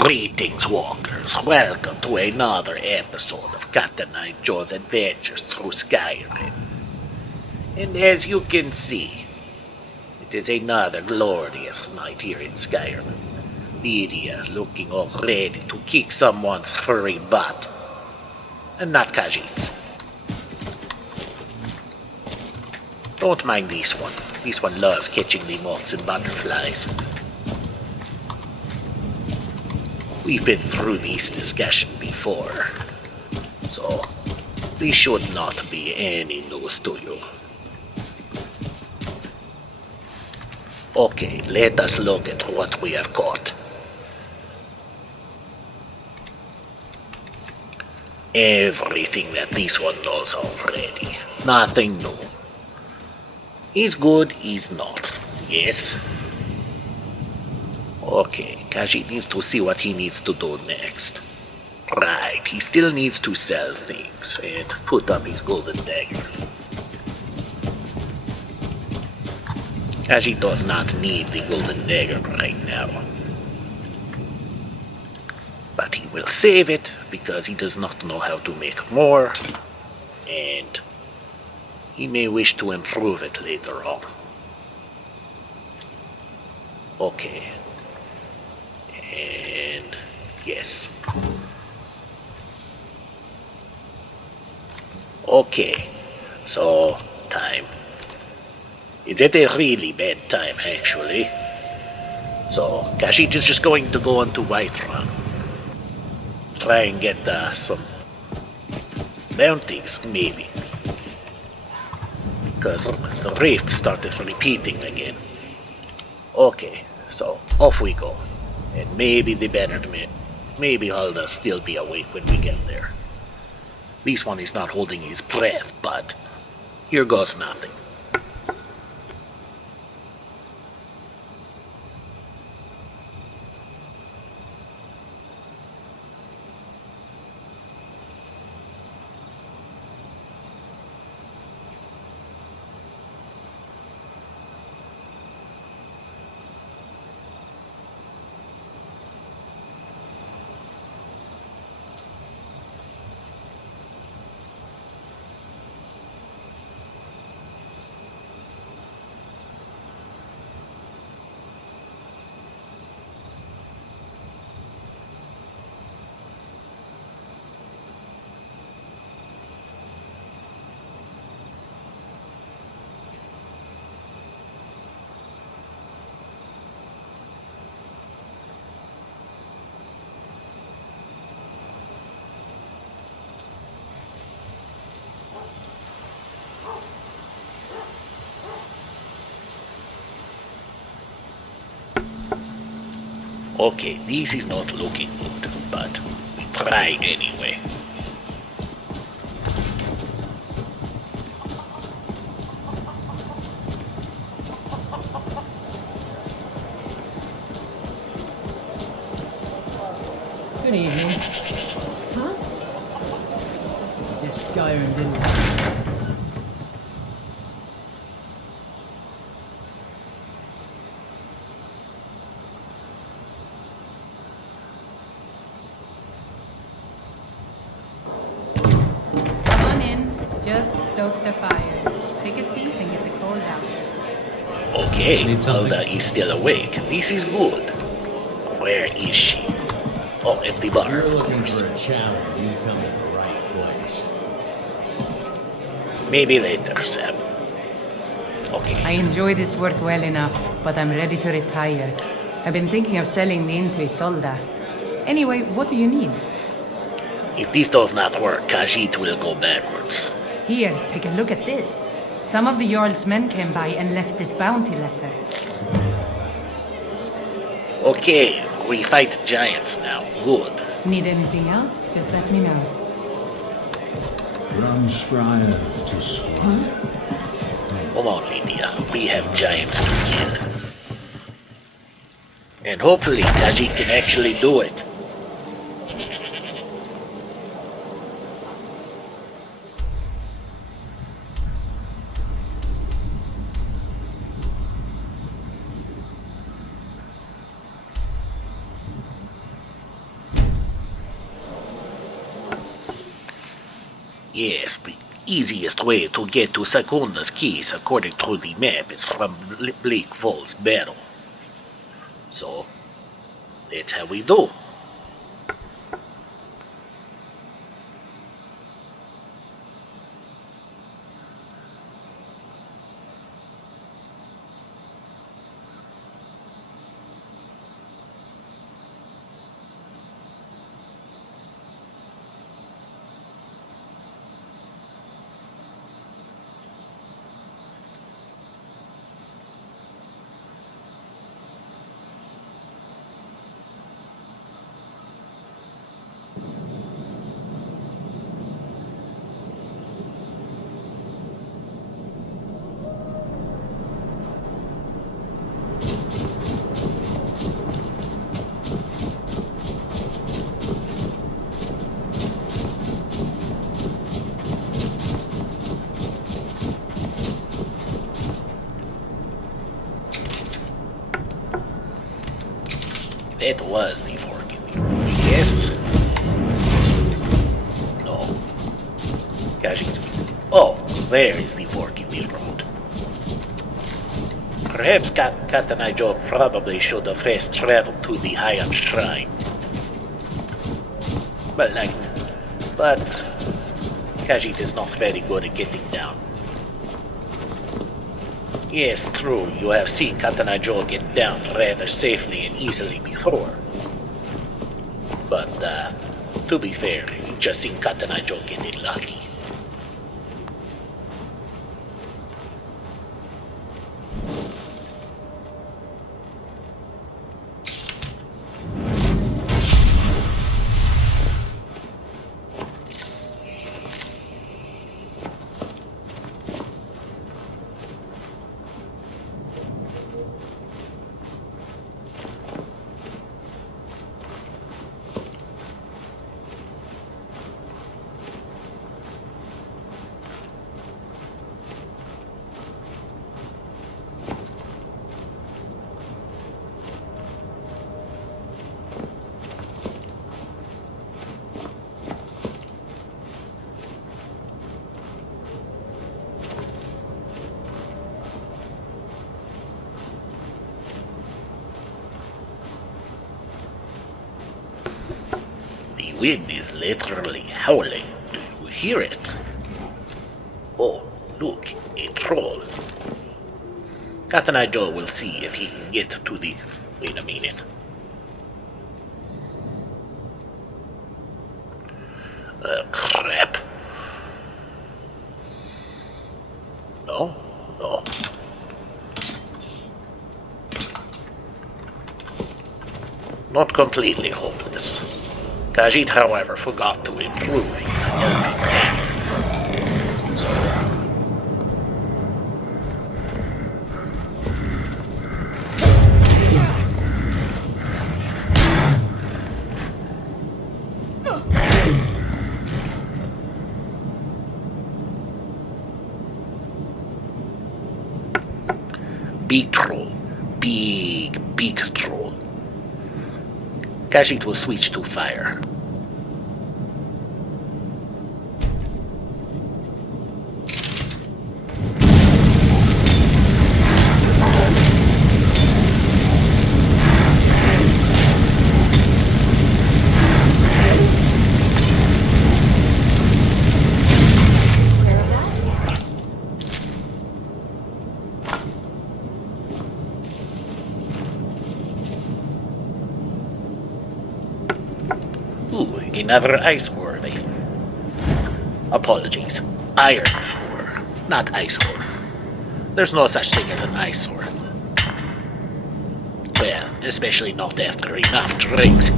Greetings, walkers. Welcome to another episode of Katenai-jo's adventures through Skyrim. And as you can see, it is another glorious night here in Skyrim. Lydia looking all ready to kick someone's furry butt. And not Khajiit's. Don't mind this one. This one loves catching the moths and butterflies. We've been through this discussion before, so this should not be any news to you. Okay, let us look at what we have caught. Everything that this one knows already. Nothing new. Is good, is not. Yes? Okay, Khajiit needs to see what he needs to do next. Right, he still needs to sell things and put up his golden dagger. Khajiit does not need the golden dagger right now. But he will save it because he does not know how to make more, and he may wish to improve it later on. Okay. And yes. Okay, so time. It's at a really bad time actually. So Khajiit is just going to go onto Whiterun. Try and get some bounties maybe. Because the rift started repeating again. Okay, so off we go. And maybe the Bannerman, maybe Hulda still be awake when we get there. This one is not holding his breath, but here goes nothing. Okay, this is not looking good, but we try anyway. Good evening. Huh? As if Skyrim didn't... Just stoke the fire. Take a seat and get the cold out. Okay, Hulda is still awake. This is good. Where is she? Oh, at the bar. If you're looking for a challenge, you come to the right place. Maybe later, Sam. Okay. I enjoy this work well enough, but I'm ready to retire. I've been thinking of selling the inn to Isolda. Anyway, what do you need? If this does not work, Khajiit will go backwards. Here, take a look at this. Some of the Jarl's men came by and left this bounty letter. Okay, we fight giants now. Good. Need anything else? Just let me know. Run Scryer to swine. Come on, Lydia. We have giants to kill. And hopefully Khajiit can actually do it. Yes, the easiest way to get to Secunda's keys according to the map is from Bleak Falls Meadow. So, that's how we do. That was the fork in the road, yes? No. Khajiit. Oh, there is the fork in the road. Perhaps Katenai-jo probably should have first traveled to the High-Up Shrine. But Khajiit is not very good at getting down. Yes, true, you have seen Katenai-jo get down rather safely and easily before. But, to be fair, you've just seen Katenai-jo getting lucky. The wind is literally howling. Do you hear it? Oh, look, a troll. Katenai-jo will see if he can get to the... Wait a minute. Crap. No. Not completely hopeless. Khajiit, however, forgot to improve his elfin behavior. So... Big troll. Big troll. Khajiit will switch to fire. Another ice ore. Apologies. Iron ore, not ice ore. There's no such thing as an ice ore. Well, especially not after enough drinks.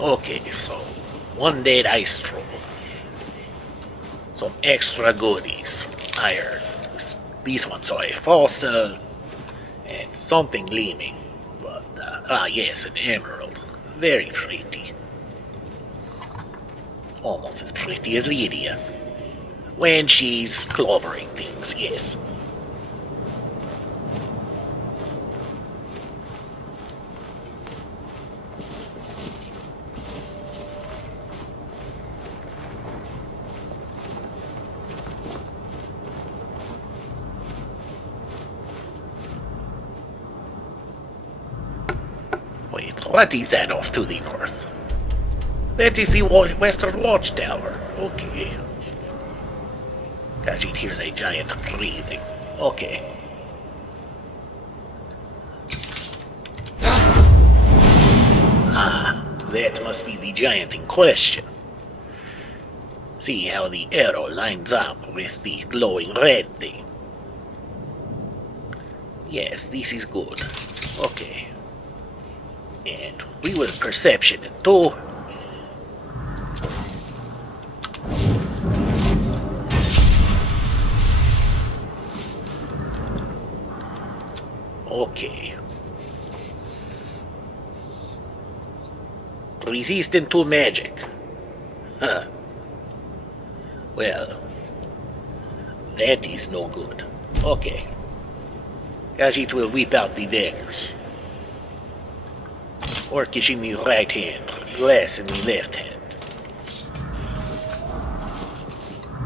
Okay, so one dead ice troll. Some extra goodies. Iron. These ones are a fossil and something gleaming. But, yes, an emerald. Very pretty. Almost as pretty as Lydia. When she's clobbering things, yes. Wait, what is that off to the north? That is the Western Watchtower. Okay. Khajiit hears a giant breathing. Okay. Ah, that must be the giant in question. See how the arrow lines up with the glowing red thing. Yes, this is good. Okay. And we will perception it too. Okay. Resistant to magic. Huh. Well, that is no good. Okay. Khajiit will whip out the daggers. Orcish in the right hand, glass in the left hand.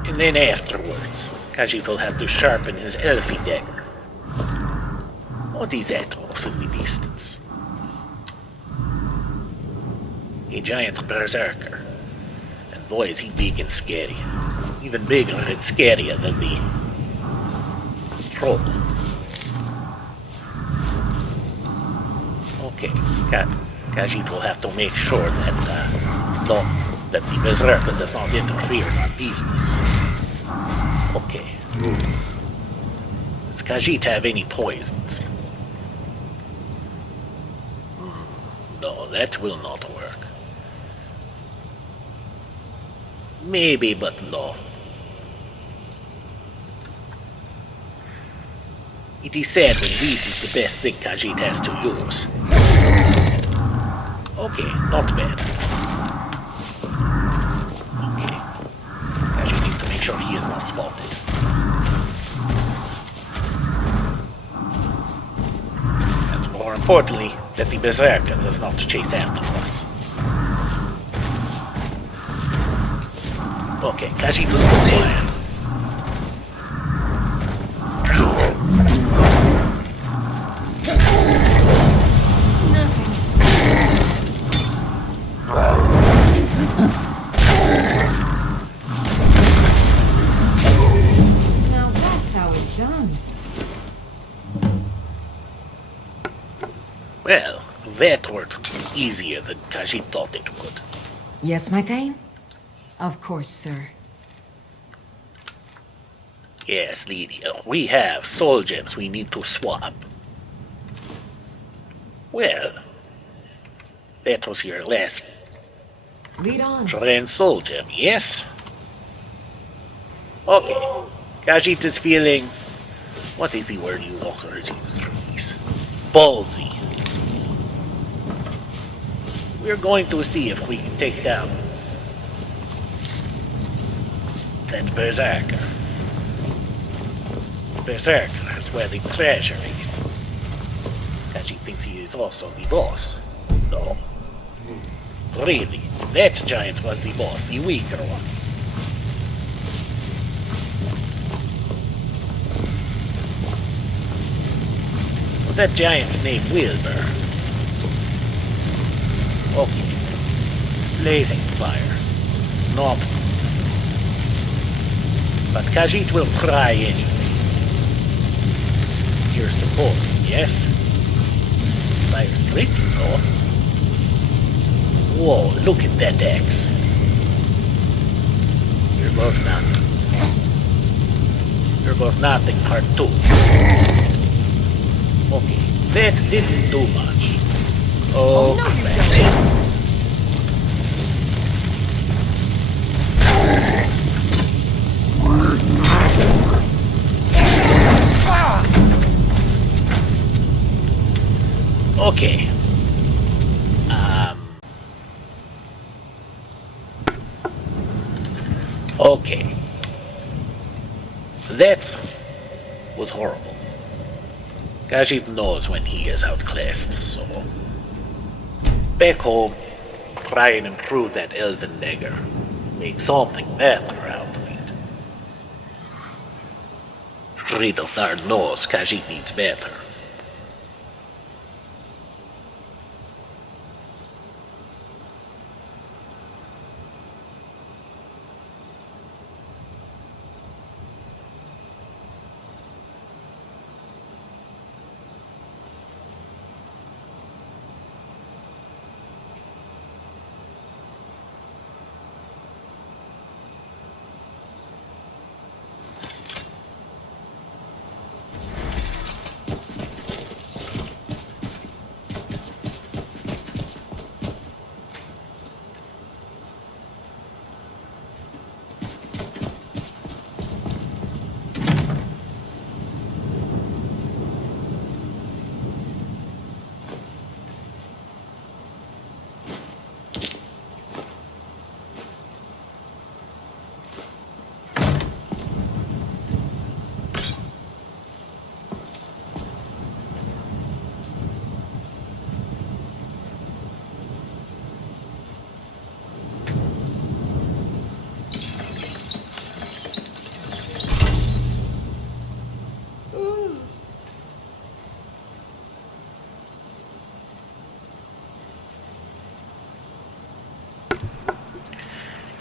And then afterwards, Khajiit will have to sharpen his elfie dagger. What is that off in the distance? A giant berserker. And boy is he big and scary. Even bigger and scarier than the troll. Okay, Khajiit will have to make sure that that the berserker does not interfere in our business. Okay. Does Khajiit have any poisons? No, that will not work. Maybe, but no. It is sad when this is the best thing Khajiit has to use. Okay, not bad. Okay. Khajiit needs to make sure he is not spotted. And more importantly, that the berserker does not chase after us. Okay, Khajiit will go plan. Now that's how it's done. Well, that worked easier than Khajiit thought it would. Yes, my Thane? Of course, sir. Yes, Lydia, we have soul gems we need to swap. Well, that was your last Lead on. friend soul gem, yes? Okay, Khajiit is feeling, what is the word you walkers use for these? Ballsy. We're going to see if we can take down that berserker. Berserker is where the treasure is. Khajiit thinks he is also the boss. No. Really, that giant was the boss, the weaker one. Was that giant's name Wilbur? Okay. Blazing fire. Not. But Khajiit will try anyway. Here's the bolt, yes? Fire's pretty, though. Whoa, look at that axe. Here goes nothing. Here goes nothing, part 2. Okay, that didn't do much. Oh, no, you man. Okay. That was horrible. Khajiit knows when he is outclassed, so... Back home, try and improve that elven dagger. Make something better out of it. Riddledar knows Khajiit needs better.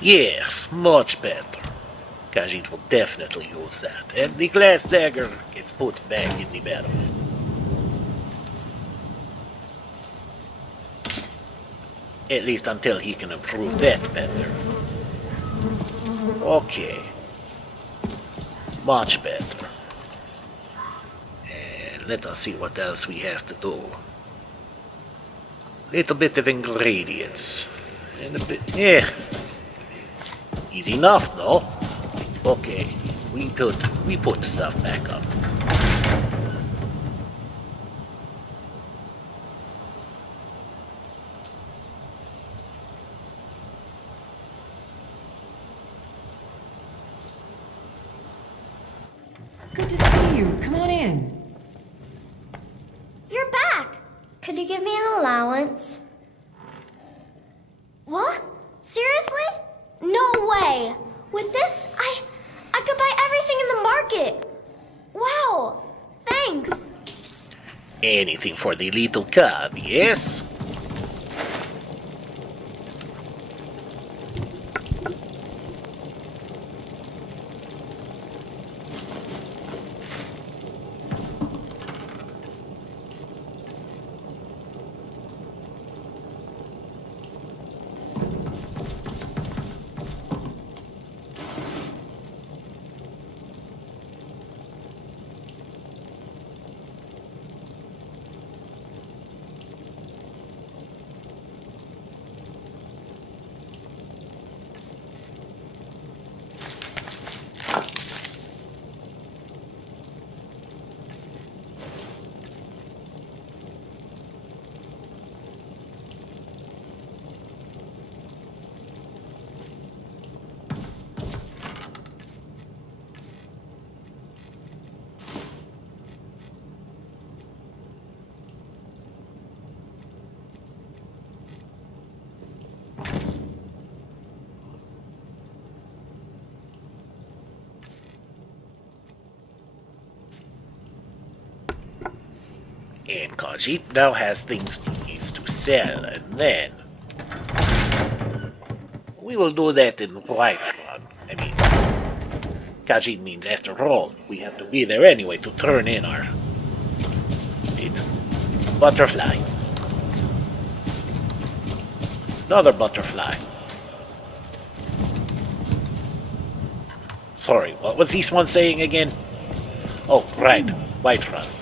Yes, much better. Khajiit will definitely use that, and the glass dagger gets put back in the battle. At least until he can improve that better. Okay. Much better. And let us see what else we have to do. Little bit of ingredients. And a bit, yeah. Easy enough, no? Okay, we put stuff back up. Good to see you. Come on in. You're back! Could you give me an allowance? What? Seriously? No way! With this, I could buy everything in the market! Wow! Thanks! Anything for the little cub, yes? And Khajiit now has things he needs to sell, and then we will do that in Whiterun. I mean, Khajiit means, after all, we have to be there anyway to turn in our butterfly. Another butterfly. Sorry, what was this one saying again? Oh, right, Whiterun.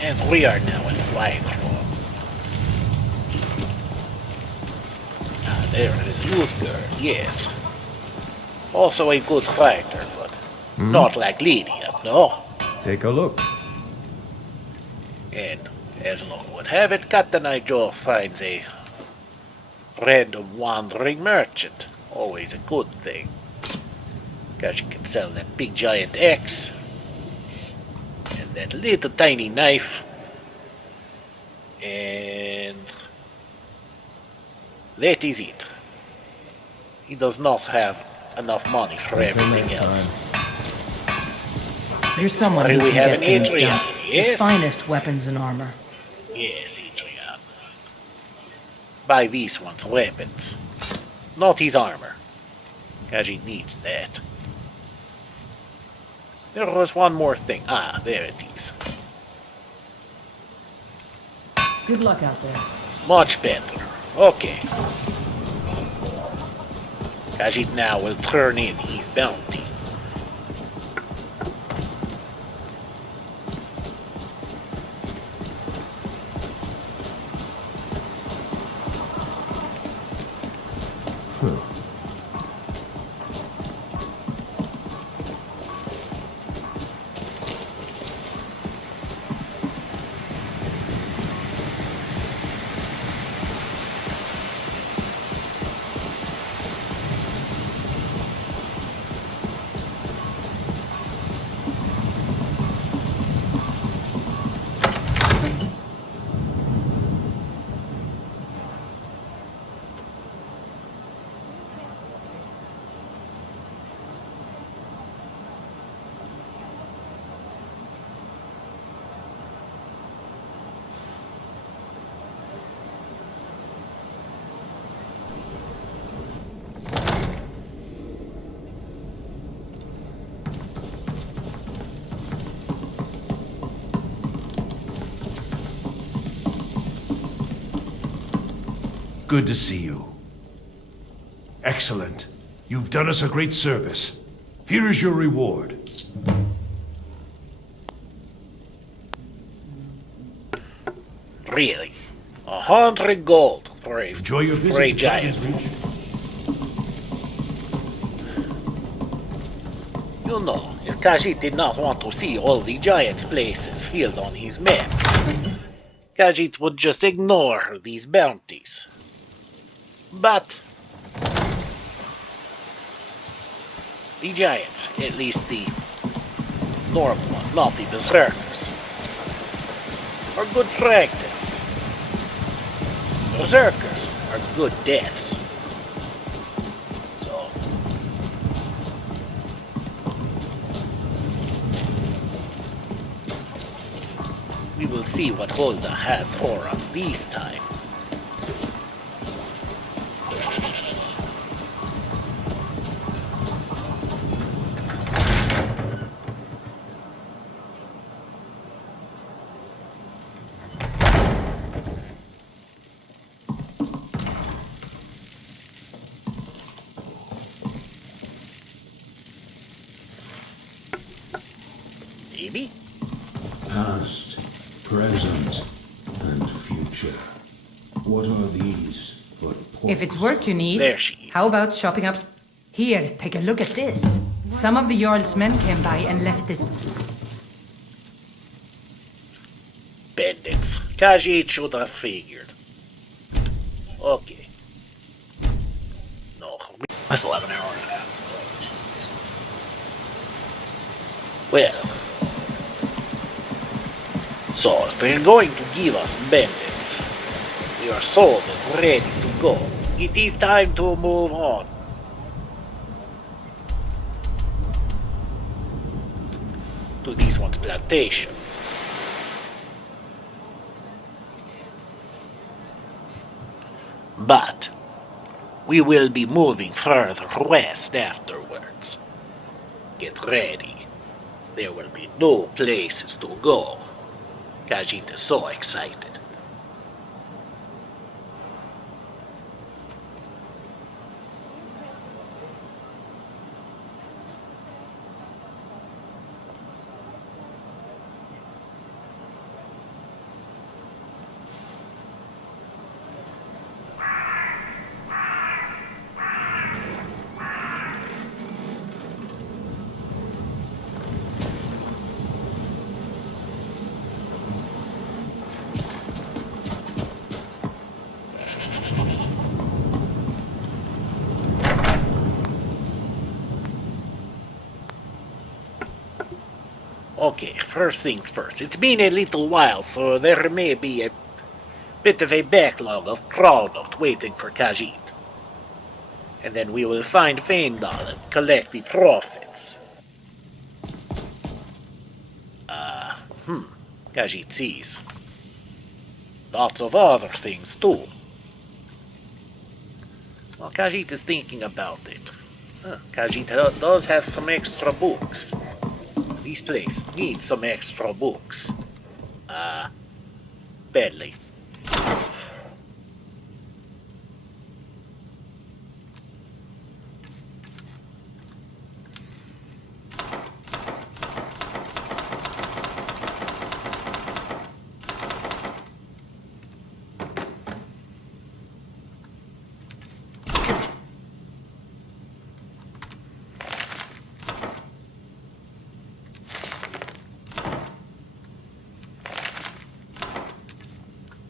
And we are now in White Room. Ah, there is Uthgar, yes. Also a good fighter, but not like Lydia, no? Take a look. And as luck would have it, Katenai-jo finds a random wandering merchant. Always a good thing. Because you can sell that big giant axe. And that little tiny knife. And that is it. He does not have enough money for Until everything next else. time. You're someone Why who do we can have get an things Adrian? done. Yes? The finest weapons and armor. Yes, Adrian. Buy these one's weapons. Not his armor. Because he needs that. There was one more thing. Ah, there it is. Good luck out there. Much better. Okay. Khajiit now will turn in his bounty. Good to see you. Excellent. You've done us a great service. Here is your reward. Really? 100 gold for a, Enjoy your for a visit to giant. Dragon's Reach. You know, if Khajiit did not want to see all the giants' places filled on his map, Khajiit would just ignore these bounties. But the giants, at least the normal ones, not the berserkers, are good practice. Berserkers are good deaths. So we will see what Hulda has for us this time. Maybe? Past, present, and future. What are these but If it's work you need, There she is. how about shopping up? Here, take a look at this. Some of the Jarl's men came by and left this. Bandits. Khajiit should have figured. Okay. No, I still have an hour and a half to go. Jeez. Well. So, if they're going to give us bandits, we are sold and ready to go. It is time to move on. To this one's plantation. But we will be moving further west afterwards. Get ready. There will be no places to go. Khajiit is so excited. Okay, first things first. It's been a little while, so there may be a bit of a backlog of product waiting for Khajiit. And then we will find Feindal and collect the profits. Khajiit sees. Lots of other things too. Well, Khajiit is thinking about it. Khajiit does have some extra books. This place needs some extra books. Badly.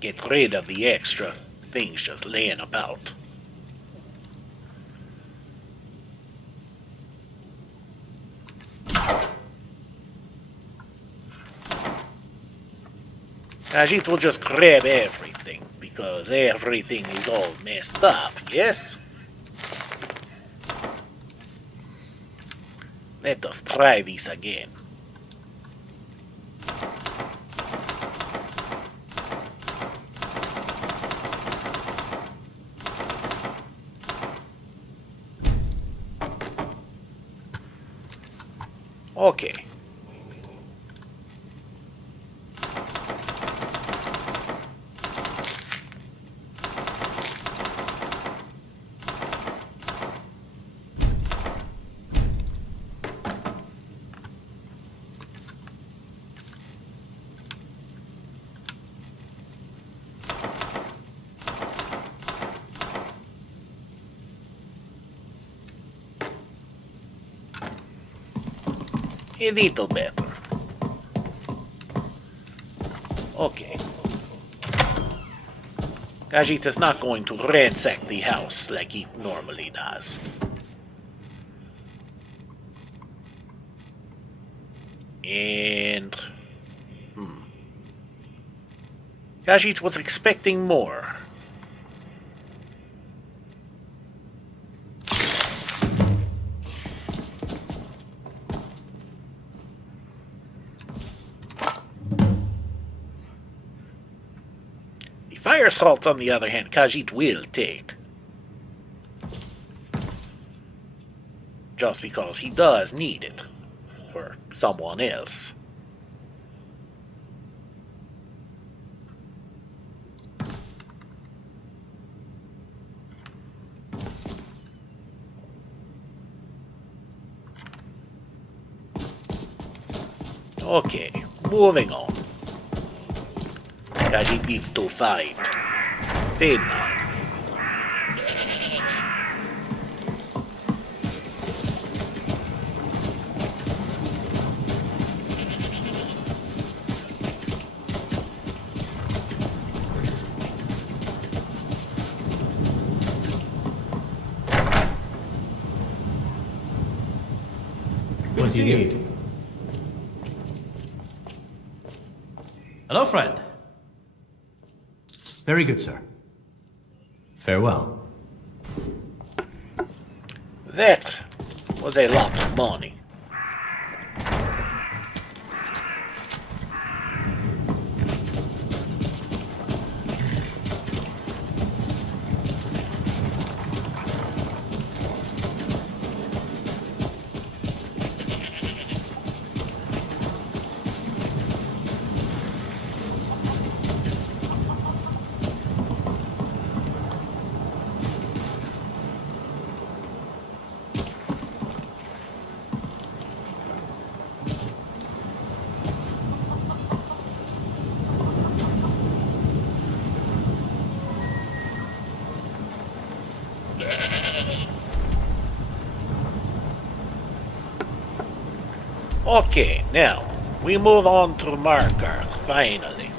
Get rid of the extra things just laying about. Khajiit will just grab everything, because everything is all messed up, yes? Let us try this again. Okay. A little better. Okay. Khajiit is not going to ransack the house like he normally does. And... Khajiit was expecting more. Fire salt, on the other hand, Khajiit will take. Just because he does need it for someone else. Okay, moving on. Khajiit needs to find Thane. What do you need? Hello, friend. Very good, sir. Farewell. That was a lot of money. Okay, now, we move on to Markarth, finally.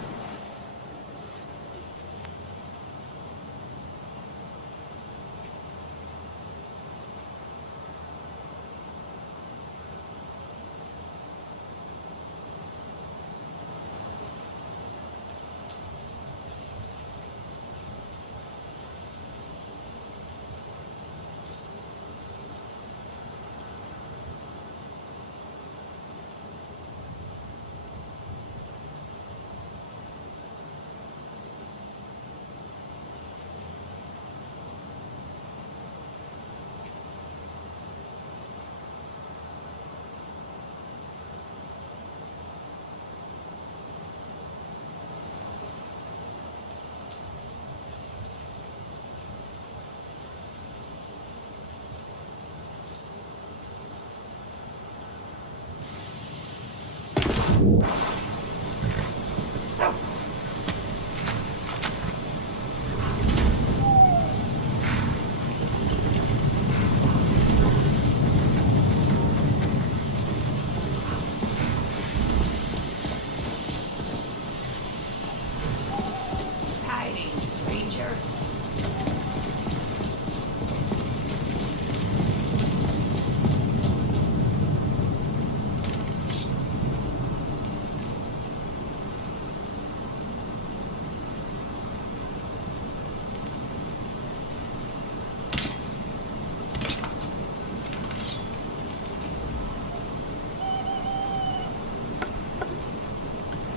Tidings, stranger.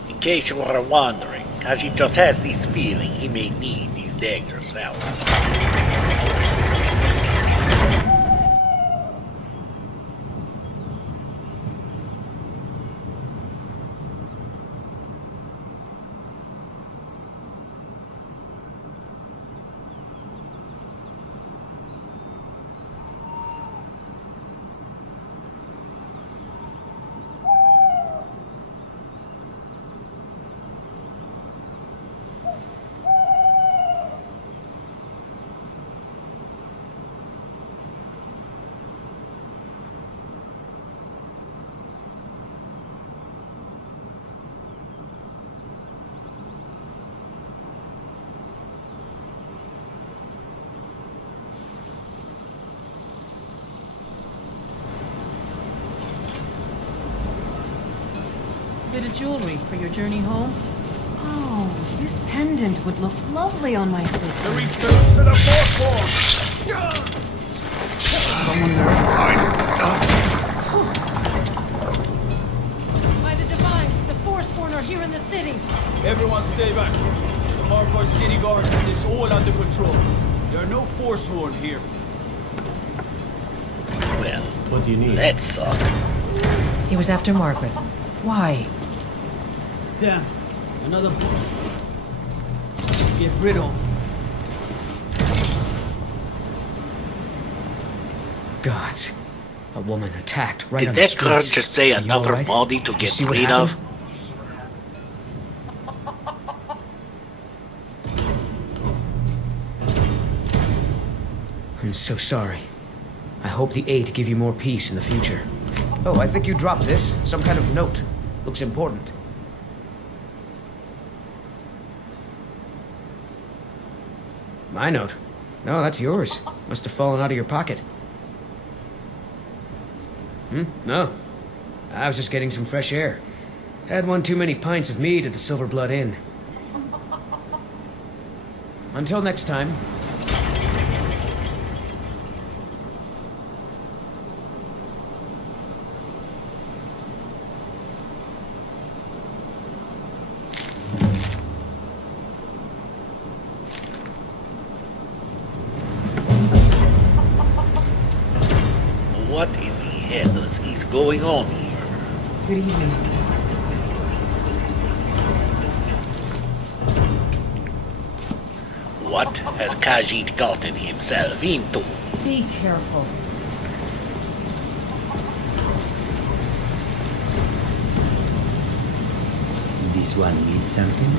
In case you were wondering, Khajiit just has this feeling he may need these daggers now. Bit of jewelry for your journey home? Oh, this pendant would look lovely on my sister. To the forsworn! Someone there? I'm done. By the divines, the forsworn are here in the city. Everyone stay back. The Markarth city guard is all under control. There are no forsworn here. Well, What do you need? that sucked. He was after Margaret. Why? Damn. Another book. Get rid of. Gods. A woman attacked right on Did the that card streets. just say Are you another alright? body to Did you get see what rid of? happened? I'm so sorry. I hope the aid give you more peace in the future. Oh, I think you dropped this. Some kind of note. Looks important. My note? No, that's yours. Must have fallen out of your pocket. No. I was just getting some fresh air. Had one too many pints of mead at the Silver-Blood Inn. Until next time. What in the hell is going on here? Good evening. What has Khajiit gotten himself into? Be careful. This one needs something?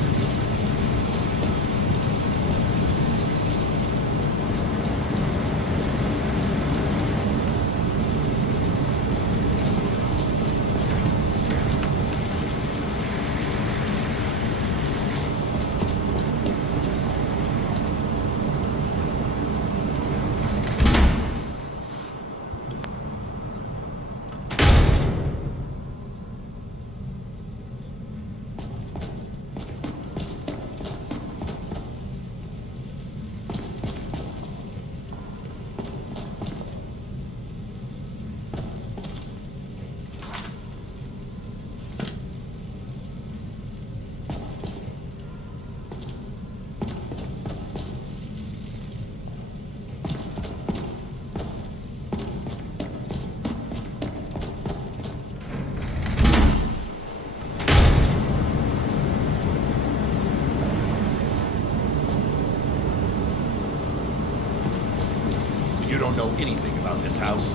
You don't know anything about this house?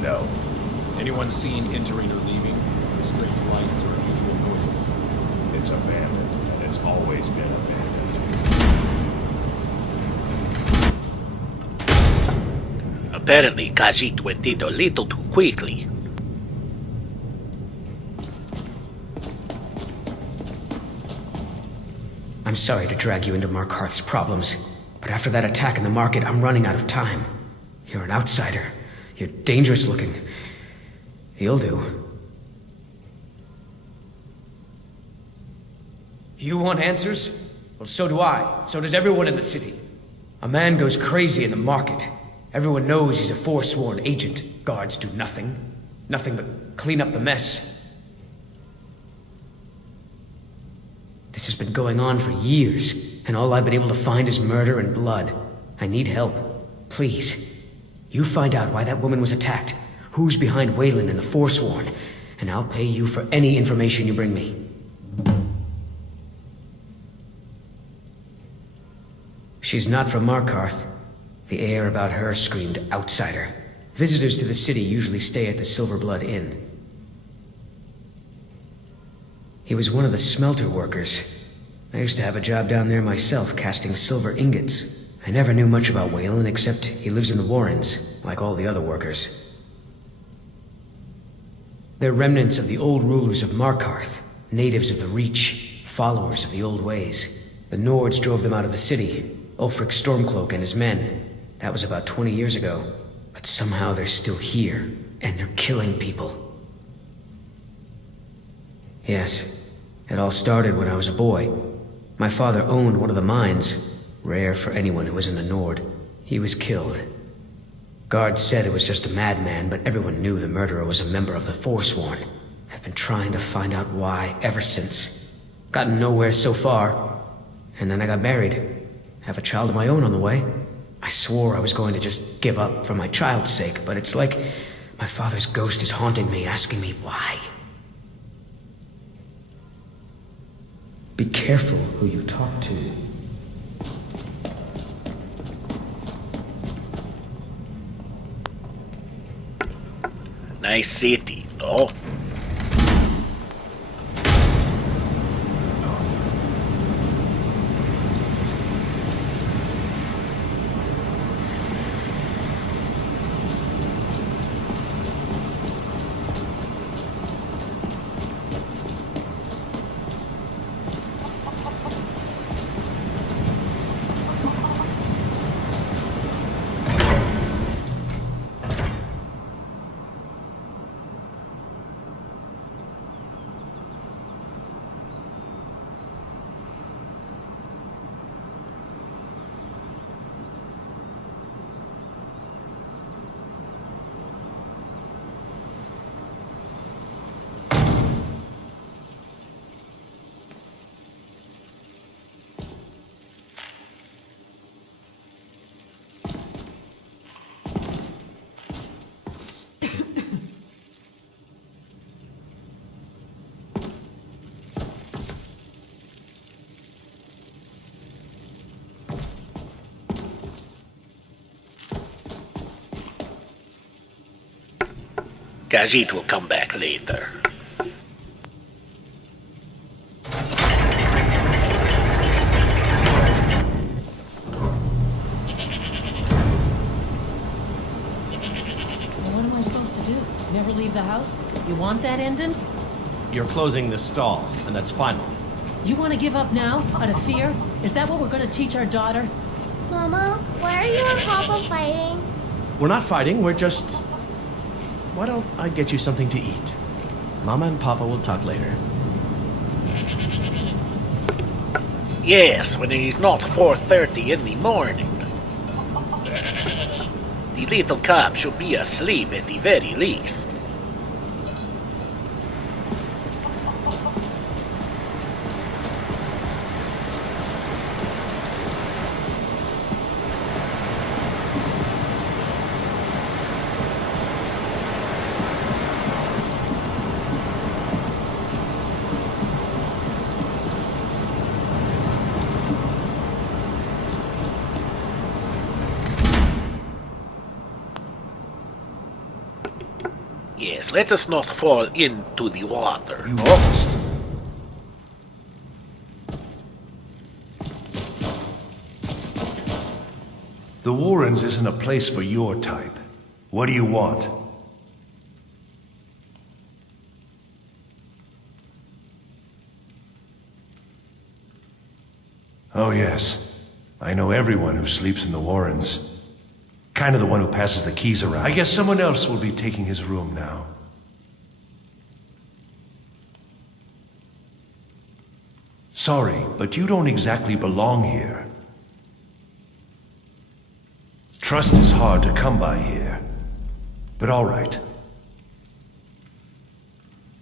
No. Anyone seen entering or leaving? Strange lights or unusual noises? It's abandoned, and it's always been abandoned. Apparently, Khajiit went in a little too quickly. I'm sorry to drag you into Markarth's problems, but after that attack in the market, I'm running out of time. You're an outsider. You're dangerous looking. You'll do. You want answers? Well, so do I. So does everyone in the city. A man goes crazy in the market. Everyone knows he's a forsworn agent. Guards do nothing. Nothing but clean up the mess. This has been going on for years, and all I've been able to find is murder and blood. I need help. Please. You find out why that woman was attacked, who's behind Wayland and the Forsworn, and I'll pay you for any information you bring me. She's not from Markarth. The air about her screamed outsider. Visitors to the city usually stay at the Silver-Blood Inn. He was one of the smelter workers. I used to have a job down there myself, casting silver ingots. I never knew much about Wayland, except he lives in the Warrens, like all the other workers. They're remnants of the old rulers of Markarth, natives of the Reach, followers of the old ways. The Nords drove them out of the city, Ulfric Stormcloak and his men. That was about 20 years ago. But somehow they're still here, and they're killing people. Yes. It all started when I was a boy. My father owned one of the mines, rare for anyone who isn't a Nord. He was killed. Guards said it was just a madman, but everyone knew the murderer was a member of the Forsworn. I've been trying to find out why ever since. Gotten nowhere so far. And then I got married. Have a child of my own on the way. I swore I was going to just give up for my child's sake, but it's like my father's ghost is haunting me, asking me why. Be careful who you talk to. Nice city, no? Khajiit will come back later. What am I supposed to do? Never leave the house? You want that ending? You're closing this stall, and that's final. You want to give up now, out of fear? Is that what we're going to teach our daughter? Mama, why are you and Papa fighting? We're not fighting, we're just... Why don't I get you something to eat? Mama and Papa will talk later. Yes, when it is not 4:30 in the morning. The little cop should be asleep at the very least. Yes, let us not fall into the water. You lost. Warrens isn't a place for your type. What do you want? Oh yes. I know everyone who sleeps in the Warrens. Kind of the one who passes the keys around. I guess someone else will be taking his room now. Sorry, but you don't exactly belong here. Trust is hard to come by here. But all right.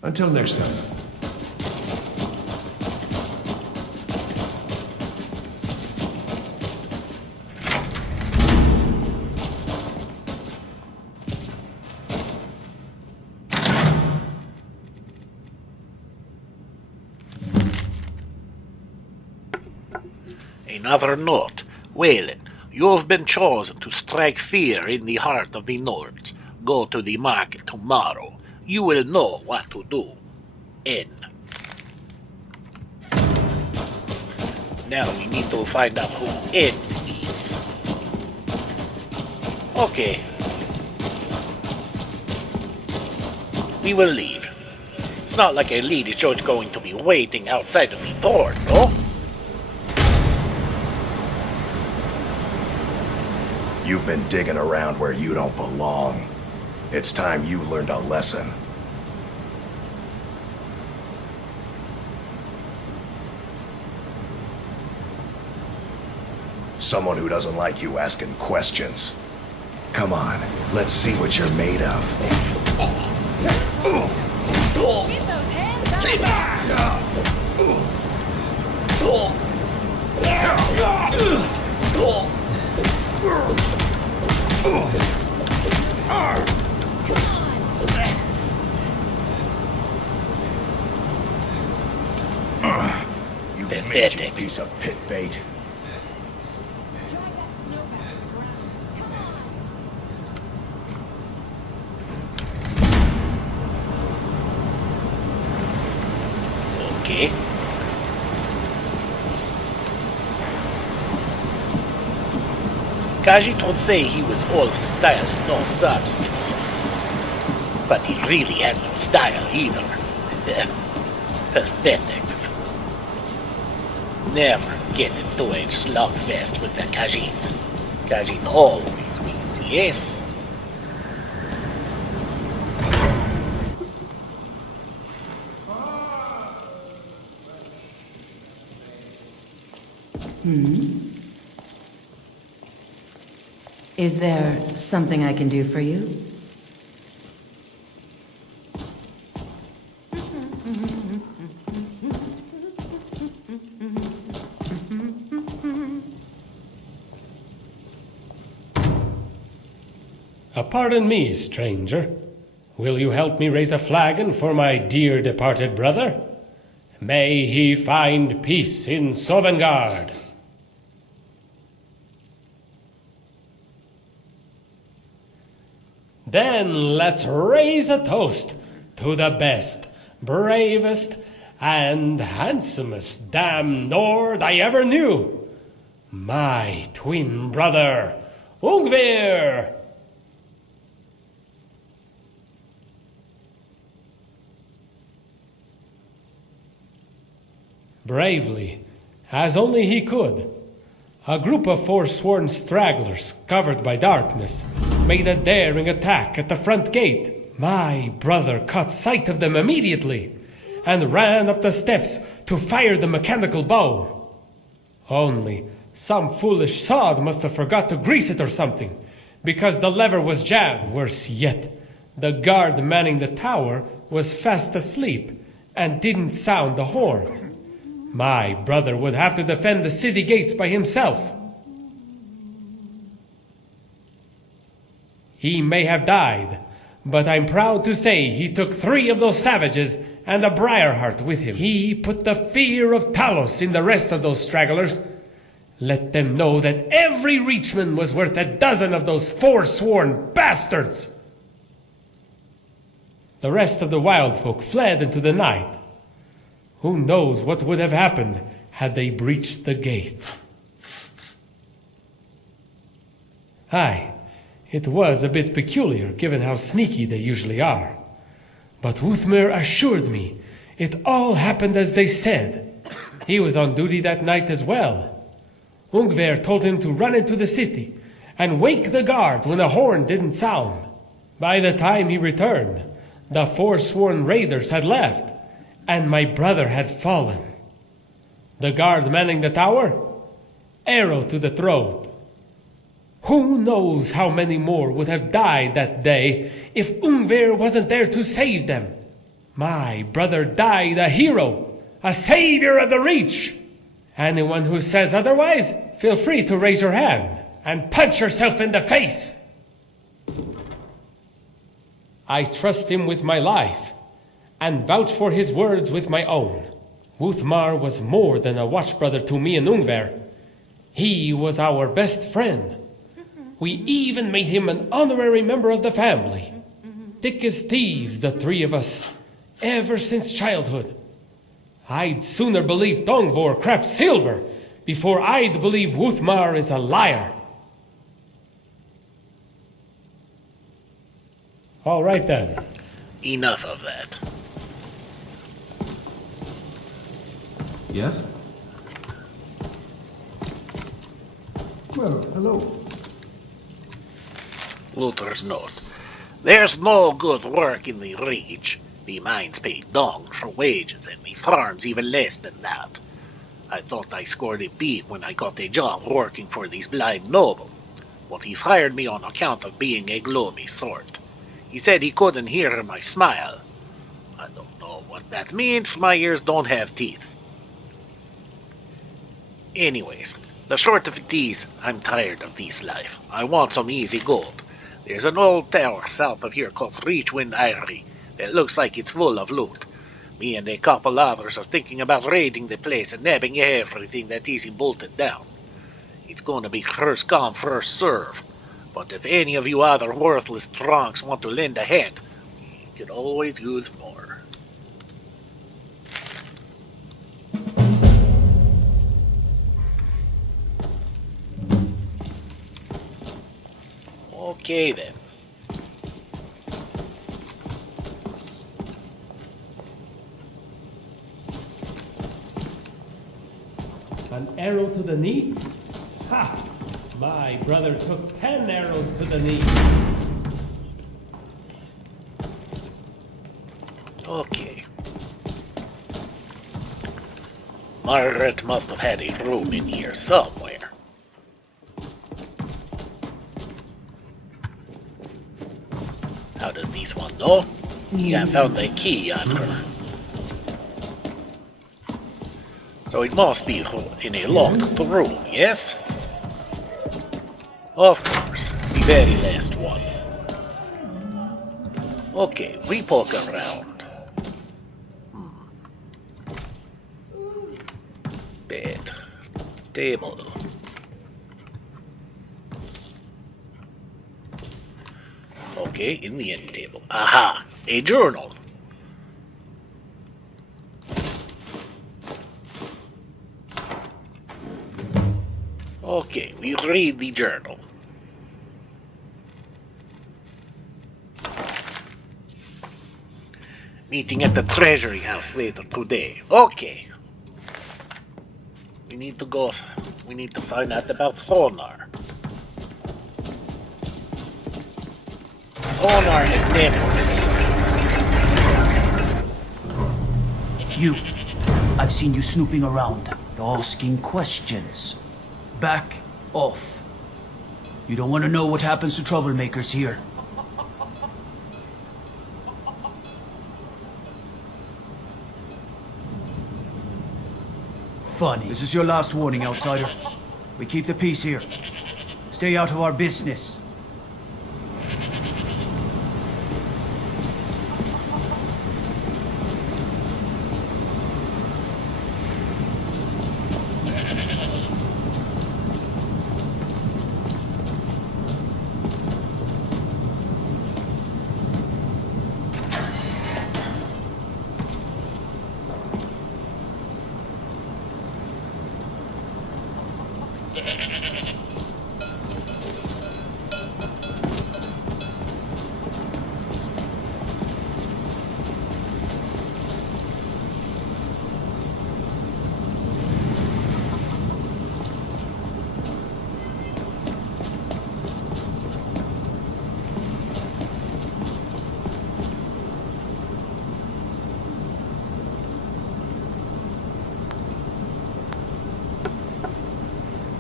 Until next time. Another note. Wayland, you have been chosen to strike fear in the heart of the Nords. Go to the market tomorrow. You will know what to do. N. Now we need to find out who N is. Okay. We will leave. It's not like a Lydia is going to be waiting outside of the door, no? You've been digging around where you don't belong. It's time you learned a lesson. Someone who doesn't like you asking questions. Come on, let's see what you're made of. Get those hands up! You pathetic mangy piece of pit bait. Drag that snow back to the ground. Come on! Okay. Khajiit would say he was all style and no substance. But he really had no style either. Pathetic. Never get into a slugfest with the Khajiit. Khajiit always wins, yes? Is there something I can do for you? Pardon me, stranger. Will you help me raise a flagon for my dear departed brother? May he find peace in Sovngarde. Then let's raise a toast to the best, bravest, and handsomest damn Nord I ever knew. My twin brother, Ungvir! Bravely, as only he could, a group of forsworn stragglers, covered by darkness, made a daring attack at the front gate. My brother caught sight of them immediately, and ran up the steps to fire the mechanical bow. Only some foolish sod must have forgot to grease it or something, because the lever was jammed. Worse yet, the guard manning the tower was fast asleep, and didn't sound the horn. My brother would have to defend the city gates by himself. He may have died, but I'm proud to say he took 3 of those savages and a Briarheart with him. He put the fear of Talos in the rest of those stragglers. Let them know that every Reachman was worth a dozen of those forsworn bastards. The rest of the wild folk fled into the night. Who knows what would have happened had they breached the gate? Aye, it was a bit peculiar given how sneaky they usually are. But Uthmer assured me it all happened as they said. He was on duty that night as well. Ungver told him to run into the city and wake the guard when a horn didn't sound. By the time he returned, the forsworn raiders had left, and my brother had fallen. The guard manning the tower? Arrow to the throat. Who knows how many more would have died that day if Ungver wasn't there to save them? My brother died a hero, a savior of the Reach. Anyone who says otherwise, feel free to raise your hand and punch yourself in the face. I trust him with my life and vouch for his words with my own. Uthmar was more than a watch brother to me and Ungver. He was our best friend. We even made him an honorary member of the family. Thick as thieves, the three of us, ever since childhood. I'd sooner believe Thongvor craps silver before I'd believe Uthmar is a liar. All right then. Enough of that. Yes? Well, hello. Luther's note. There's no good work in the Reach. The mines pay dong for wages, and the farms even less than that. I thought I scored a beat when I got a job working for this blind noble, but he fired me on account of being a gloomy sort. He said he couldn't hear my smile. I don't know what that means. My ears don't have teeth. Anyways, the short of it is, I'm tired of this life. I want some easy gold. There's an old tower south of here called Reachwind Eyrie that looks like it's full of loot. Me and a couple others are thinking about raiding the place and nabbing everything that isn't bolted down. It's gonna be first come, first serve. But if any of you other worthless drunks want to lend a hand, you could always use more. Okay then. An arrow to the knee? Ha! My brother took 10 arrows to the knee. Okay. Margaret must have had a room in here somewhere. How does this one know? Yeah, I found a key on her. So it must be in a locked room, yes? Of course, the very last one. Okay, we poke around. Bed. Table. Okay, in the end table. Aha! A journal! Okay, we read the journal. Meeting at the treasury house later today. Okay. We need to find out about Thonar. Thonar and Nemos. You. I've seen you snooping around, asking questions. Back off. You don't want to know what happens to troublemakers here. Funny. This is your last warning, outsider. We keep the peace here. Stay out of our business.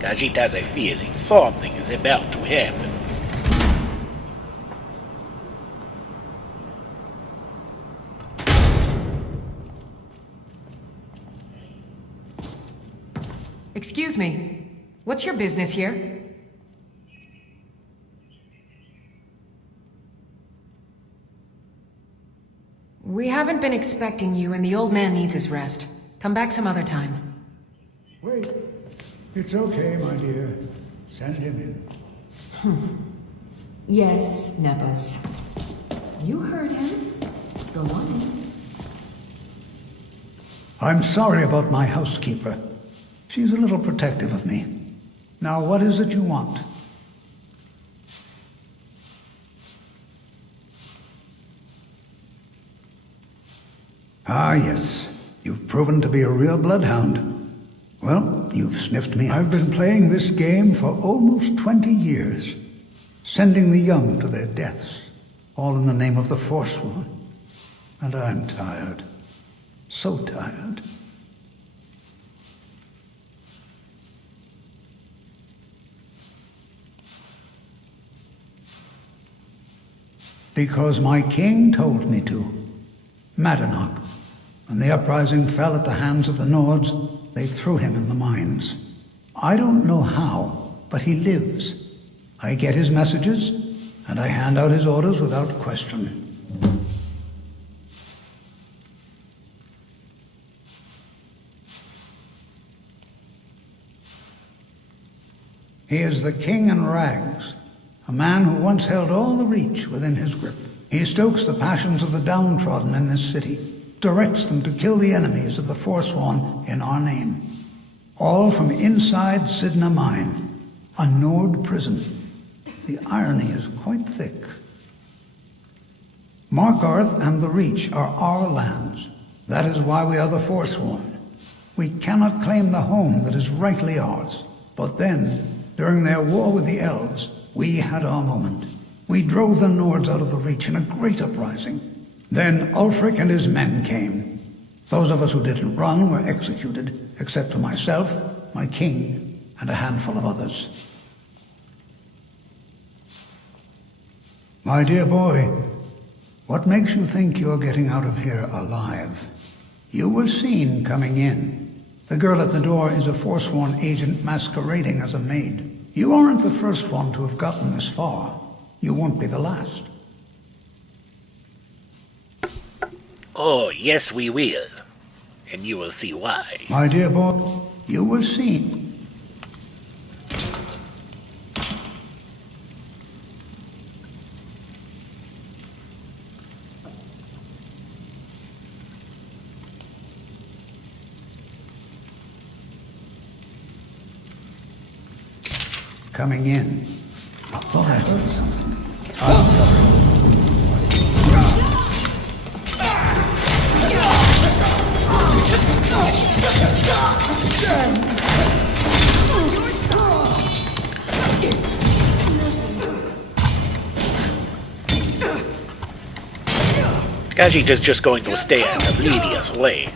Khajiit has a feeling something is about to happen. Excuse me. What's your business here? We haven't been expecting you, and the old man needs his rest. Come back some other time. Wait. It's okay, my dear. Send him in. Yes, Nepos. You heard him. Go on in. I'm sorry about my housekeeper. She's a little protective of me. Now, what is it you want? Ah, yes. You've proven to be a real bloodhound. Well, you've sniffed me. I've been playing this game for almost 20 years, sending the young to their deaths, all in the name of the forsworn. And I'm tired. So tired. Because my king told me to. Madenach. When the uprising fell at the hands of the Nords, they threw him in the mines. I don't know how, but he lives. I get his messages, and I hand out his orders without question. He is the king in rags, a man who once held all the Reach within his grip. He stokes the passions of the downtrodden in this city, directs them to kill the enemies of the forsworn in our name. All from inside Sidna Mine, a Nord prison. The irony is quite thick. Markarth and the Reach are our lands. That is why we are the forsworn. We cannot claim the home that is rightly ours. But then, during their war with the elves, we had our moment. We drove the Nords out of the Reach in a great uprising. Then Ulfric and his men came. Those of us who didn't run were executed, except for myself, my king, and a handful of others. My dear boy, what makes you think you're getting out of here alive? You were seen coming in. The girl at the door is a forsworn agent masquerading as a maid. You aren't the first one to have gotten this far. You won't be the last. Oh, yes we will. And you will see why. My dear boy, you were seen. Coming in. I thought I heard something. I'm sorry. Khajiit is just going to stay out of Lydia's way.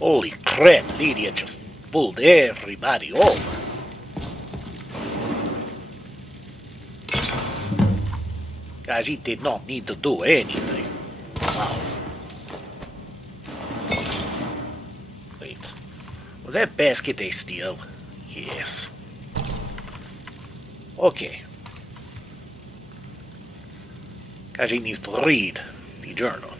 Holy crap, Lydia just pulled everybody over. Khajiit did not need to do anything. Wow. Wait. Was that basket a steal? Yes. Okay. Khajiit needs to read the journal.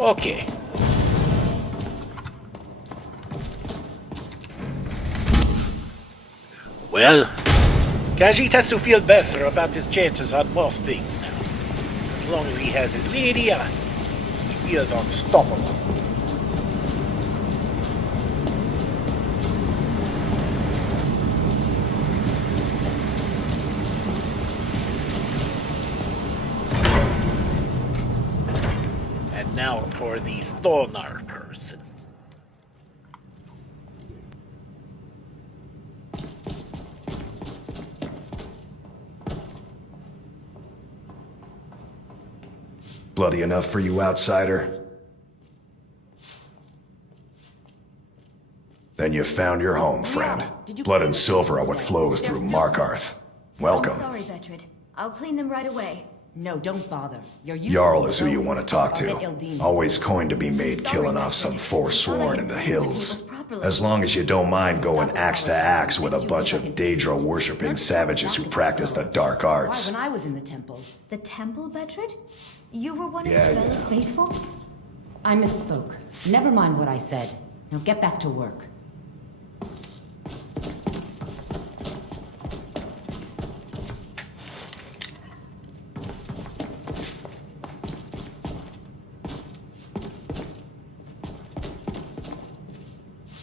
Okay. Well, Khajiit has to feel better about his chances on most things now. As long as he has his Lydia, he feels unstoppable. And now for this Thonar person. Bloody enough for you, outsider? Then you found your home, friend. Blood and silver are what flows through Markarth. Welcome. I'm sorry, Bertrand. I'll clean them right away. No, don't bother. Jarl is who you want to talk to. Always coined to be made killing off some forsworn in the hills. As long as you don't mind going axe to axe with a bunch of Daedra-worshipping savages who practice the dark arts. Why, when I was in the temple. The temple, Bertrand? You were one of Yeah, Bella's faithful? I misspoke. Never mind what I said. Now get back to work.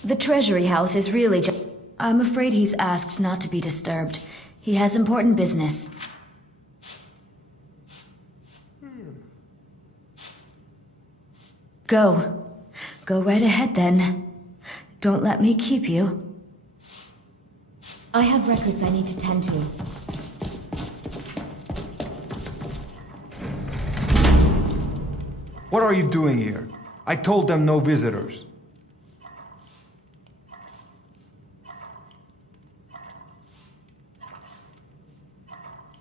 The treasury house is really just... I'm afraid he's asked not to be disturbed. He has important business. Go. Go right ahead then. Don't let me keep you. I have records I need to tend to. What are you doing here? I told them no visitors.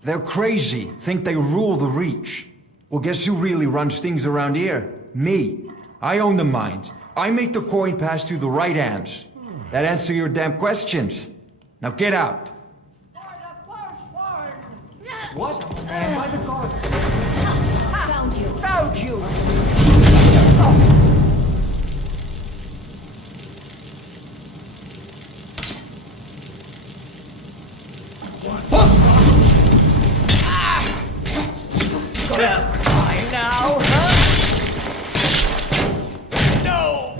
They're crazy, think they rule the Reach. Well, guess who really runs things around here? Me. I own the mines. I make the coin pass through the right hands. That answer your damn questions. Now get out. What? By the gods. Found you. Found you. Now, No!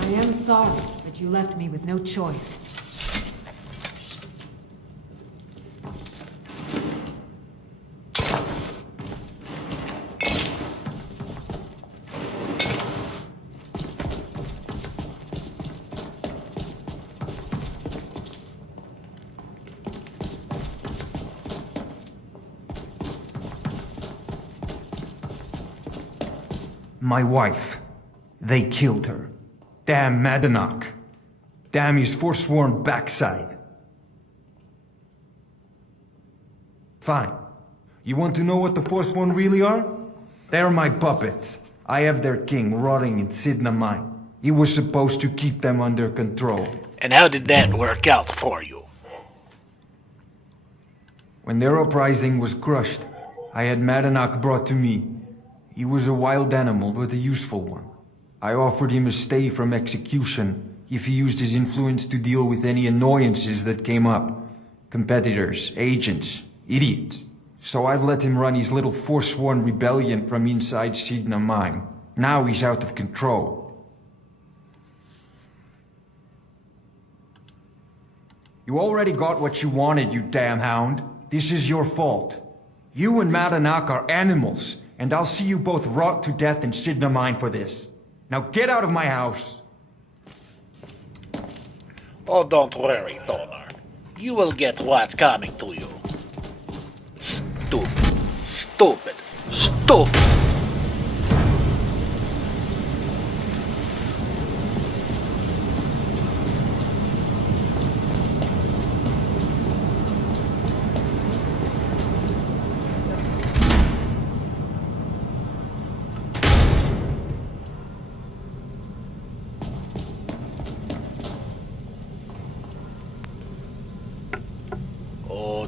I am sorry that you left me with no choice. My wife. They killed her. Damn Madenach. Damn his forsworn backside. Fine. You want to know what the forsworn really are? They're my puppets. I have their king rotting in Sidna mine. He was supposed to keep them under control. And how did that work out for you? When their uprising was crushed, I had Madenach brought to me. He was a wild animal, but a useful one. I offered him a stay from execution if he used his influence to deal with any annoyances that came up. Competitors, agents, idiots. So I've let him run his little forsworn rebellion from inside Sidna mine. Now he's out of control. You already got what you wanted, you damn hound. This is your fault. You and Madenach are animals, and I'll see you both rot to death in Sidna mine for this. Now get out of my house! Oh, don't worry, Thonar. You will get what's coming to you. Stupid. Stupid. Stupid.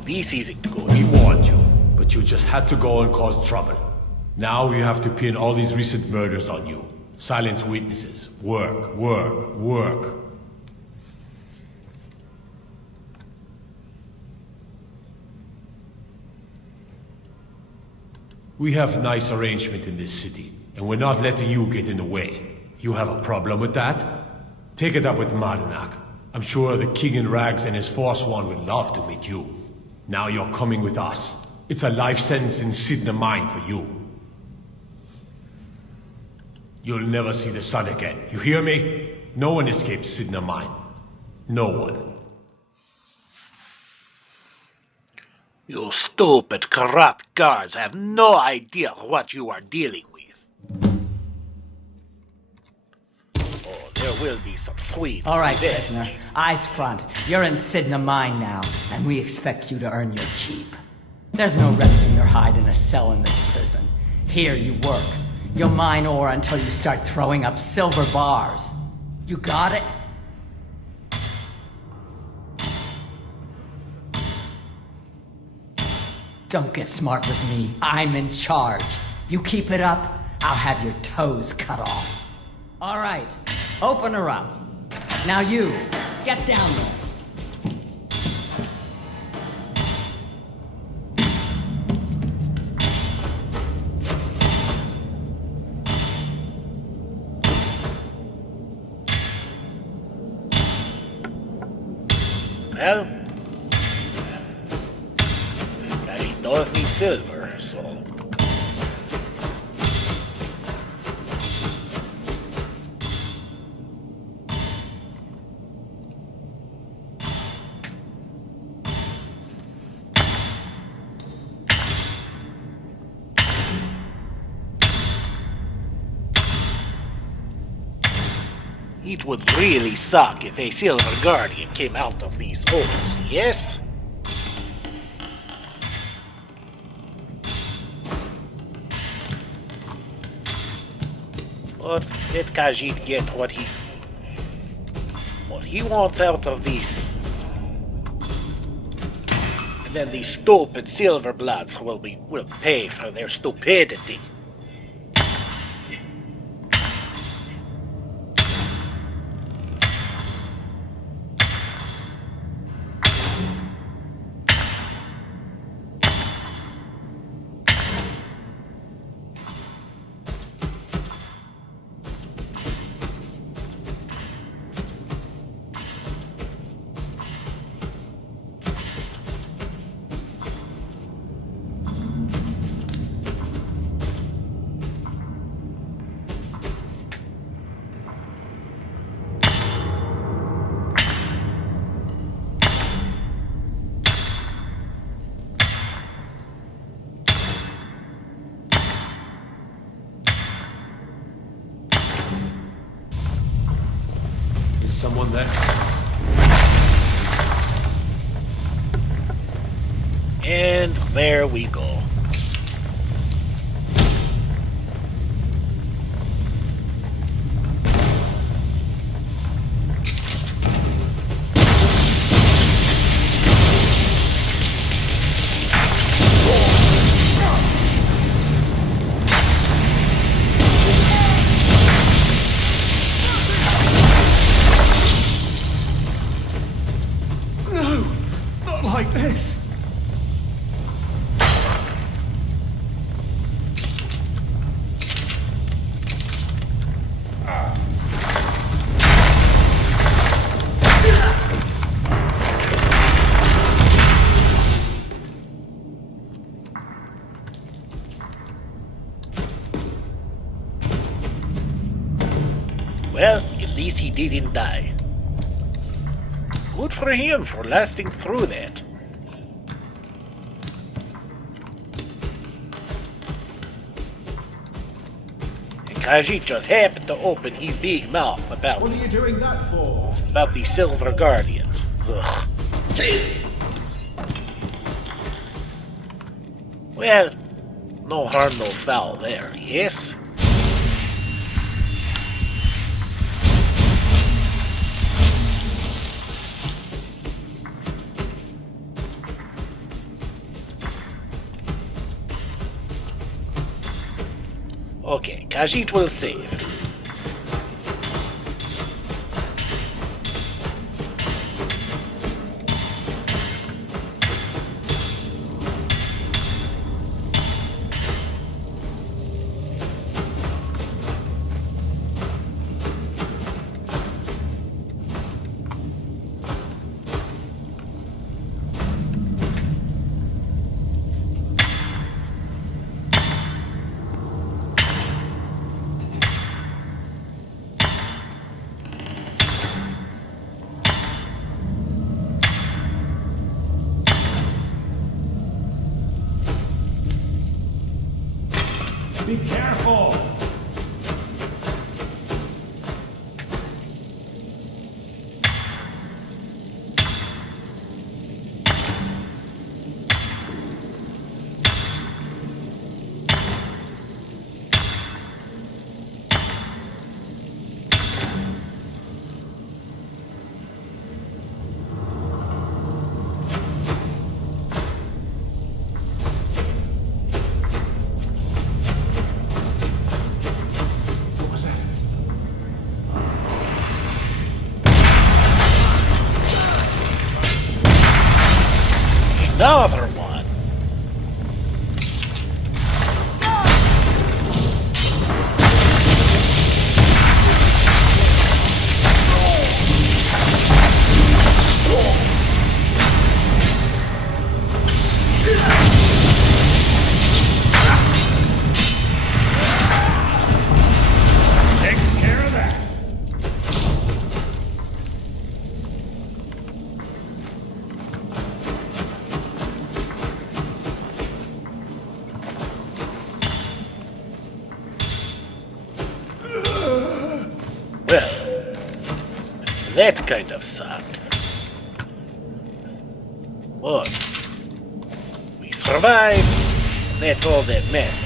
This isn't good. We warned you, but you just had to go and cause trouble. Now we have to pin all these recent murders on you. Silence witnesses. Work, work, work. We have nice arrangement in this city, and we're not letting you get in the way. You have a problem with that? Take it up with Madenach. I'm sure the King in Rags and his forsworn would love to meet you. Now you're coming with us. It's a life sentence in Sidna Mine for you. You'll never see the sun again. You hear me? No one escapes Sidna Mine. No one. You stupid, corrupt guards have no idea what you are dealing with. Oh, there will be some sweet All right, revenge. prisoner. Eyes front. You're in Sidna Mine now, and we expect you to earn your keep. There's no resting your hide in a cell in this prison. Here you work. You'll mine ore until you start throwing up silver bars. You got it? Don't get smart with me. I'm in charge. You keep it up, I'll have your toes cut off. All right, open her up. Now you, get down there. Well, he does need silver, so... It would really suck if a Silver Guardian came out of these holes, yes? But let Khajiit get what he wants out of this. And then these stupid Silver-Bloods will pay for their stupidity. Someone there? And there we go. Like this. Well, at least he didn't die. Good for him for lasting through that. And Khajiit just happened to open his big mouth about What are you doing that for? About the Silver Guardians. Ugh. Well, no harm, no foul there, yes? Okay, Khajiit will save. Be careful! Another one. Takes care of that. Well, that kind of sucked. But we survived, and that's all that matters.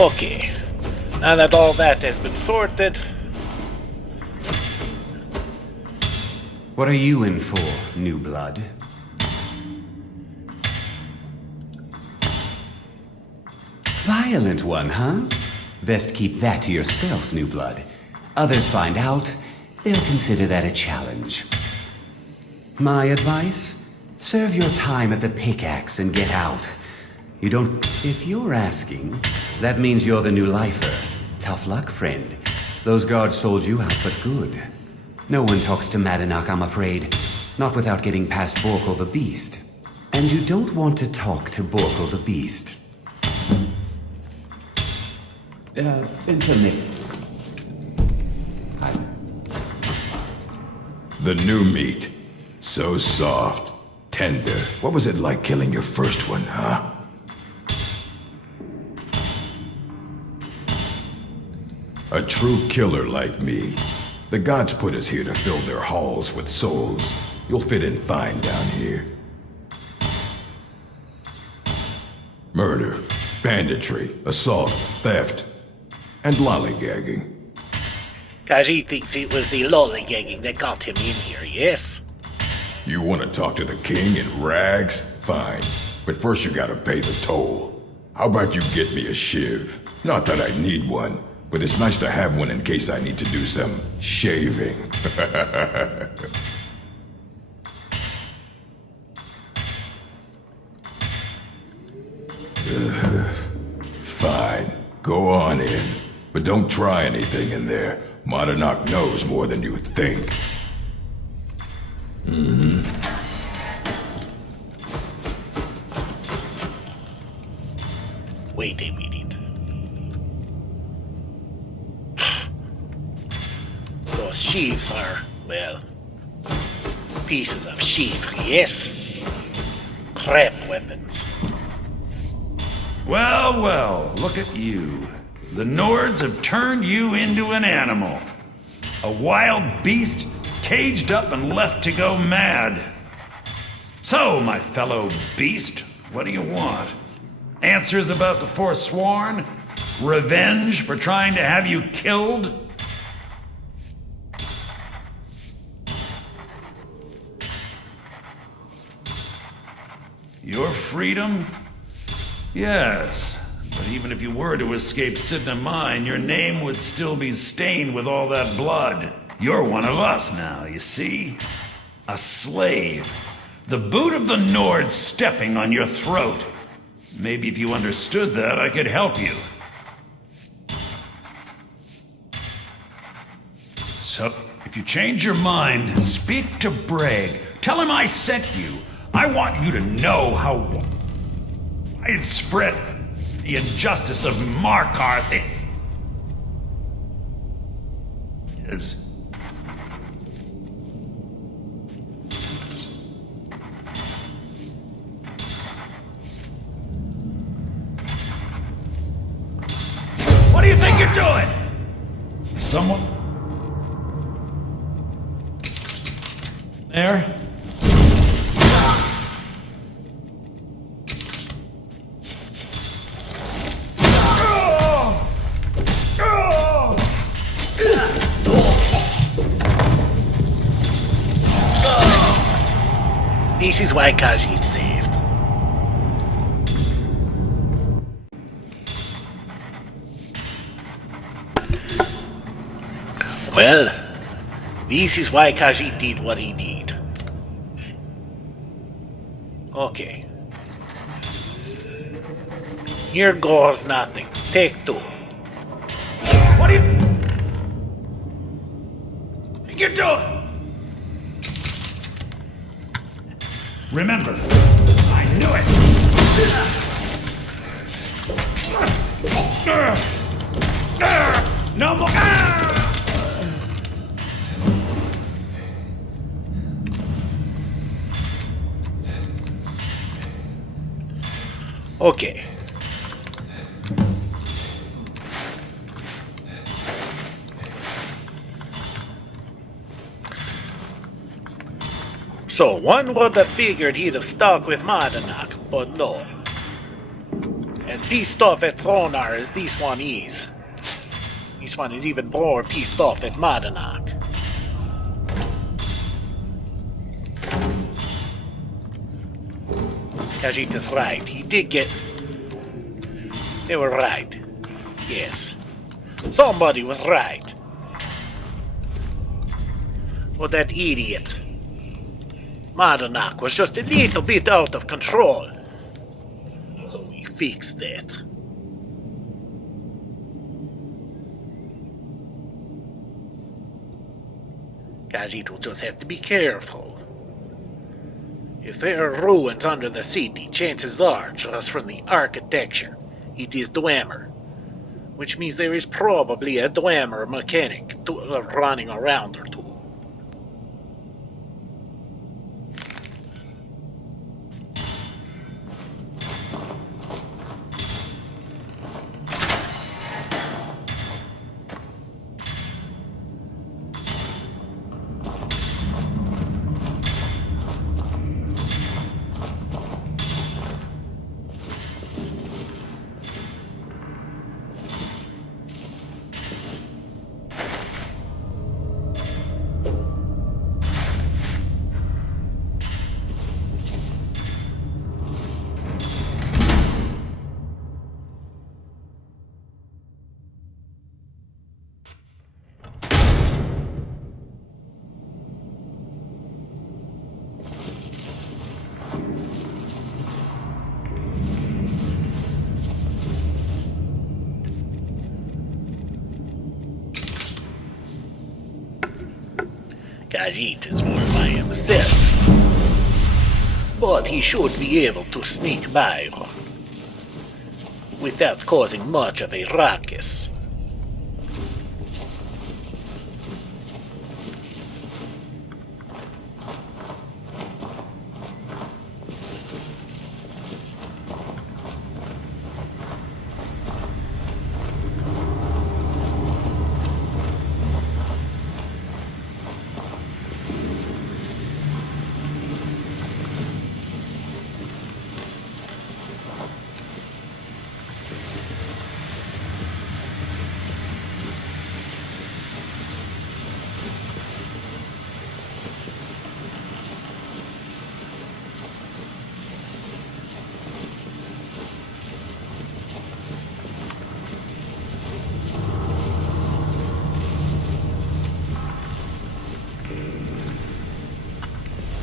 Okay, now that all that has been sorted, What are you in for, new blood? Violent one, huh? Best keep that to yourself, new blood. Others find out, they'll consider that a challenge. My advice? Serve your time at the pickaxe and get out. You don't... If you're asking, that means you're the new lifer. Tough luck, friend. Those guards sold you out, but good. No one talks to Madenach, I'm afraid. Not without getting past Borkle the Beast. And you don't want to talk to Borkle the Beast. Until next. The new meat. So soft. Tender. What was it like killing your first one, huh? A true killer like me. The gods put us here to fill their halls with souls. You'll fit in fine down here. Murder, banditry, assault, theft, and lollygagging. Khajiit thinks it was the lollygagging that got him in here, yes? You want to talk to the king in rags? Fine. But first you gotta pay the toll. How about you get me a shiv? Not that I need one, but it's nice to have one in case I need to do some shaving. Fine. Go on in. But don't try anything in there. Madenach knows more than you think. Wait a minute. Those sheaves are, well, pieces of sheath, yes? Crap weapons. Well, well, look at you. The Nords have turned you into an animal. A wild beast, caged up and left to go mad. So, my fellow beast, what do you want? Answers about the forsworn? Revenge for trying to have you killed? Your freedom? Yes. But even if you were to escape Sidna Mine, your name would still be stained with all that blood. You're one of us now, you see? A slave. The boot of the Nord stepping on your throat. Maybe if you understood that, I could help you. So, if you change your mind, speak to Bragg. Tell him I sent you. I want you to know how widespread the injustice of Markarth is. What do you think you're doing? Someone... There? This is why Khajiit saved. Well, this is why Khajiit did what he did. Okay. Here goes nothing. Take two. What are you... You're doing? Remember, I knew it! No more! Okay. So, one would have figured he'd have stuck with Madenach, but no. As pissed off at Thonar as this one is even more pissed off at Madenach. Khajiit is right. He did get... They were right. Yes. Somebody was right. But that idiot... Madenach was just a little bit out of control. So we fixed that. Khajiit will just have to be careful. If there are ruins under the city, chances are, just from the architecture, it is Dwemer. Which means there is probably a Dwemer mechanic running around or two. Khajiit is more by himself, but he should be able to sneak by without causing much of a ruckus.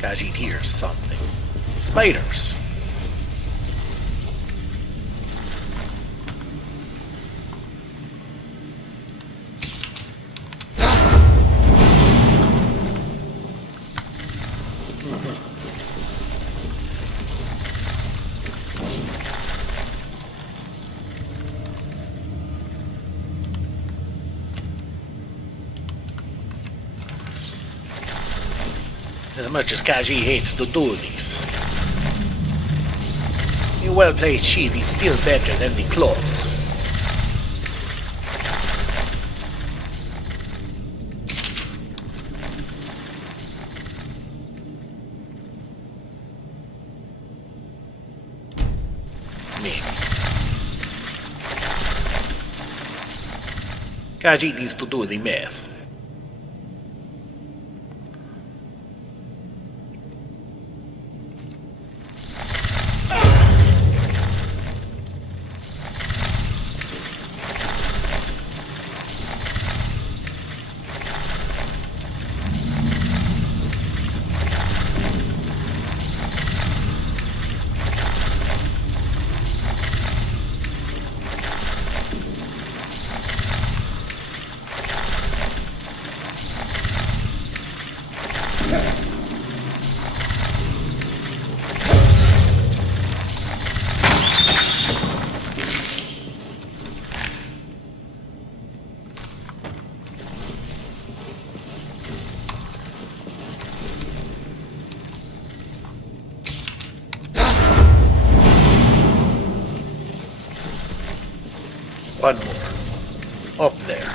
Khajiit hears something. Spiders. As much as Khajiit hates to do this, a well-placed shield is still better than the clothes. Maybe. Khajiit needs to do the math. One more. Up there.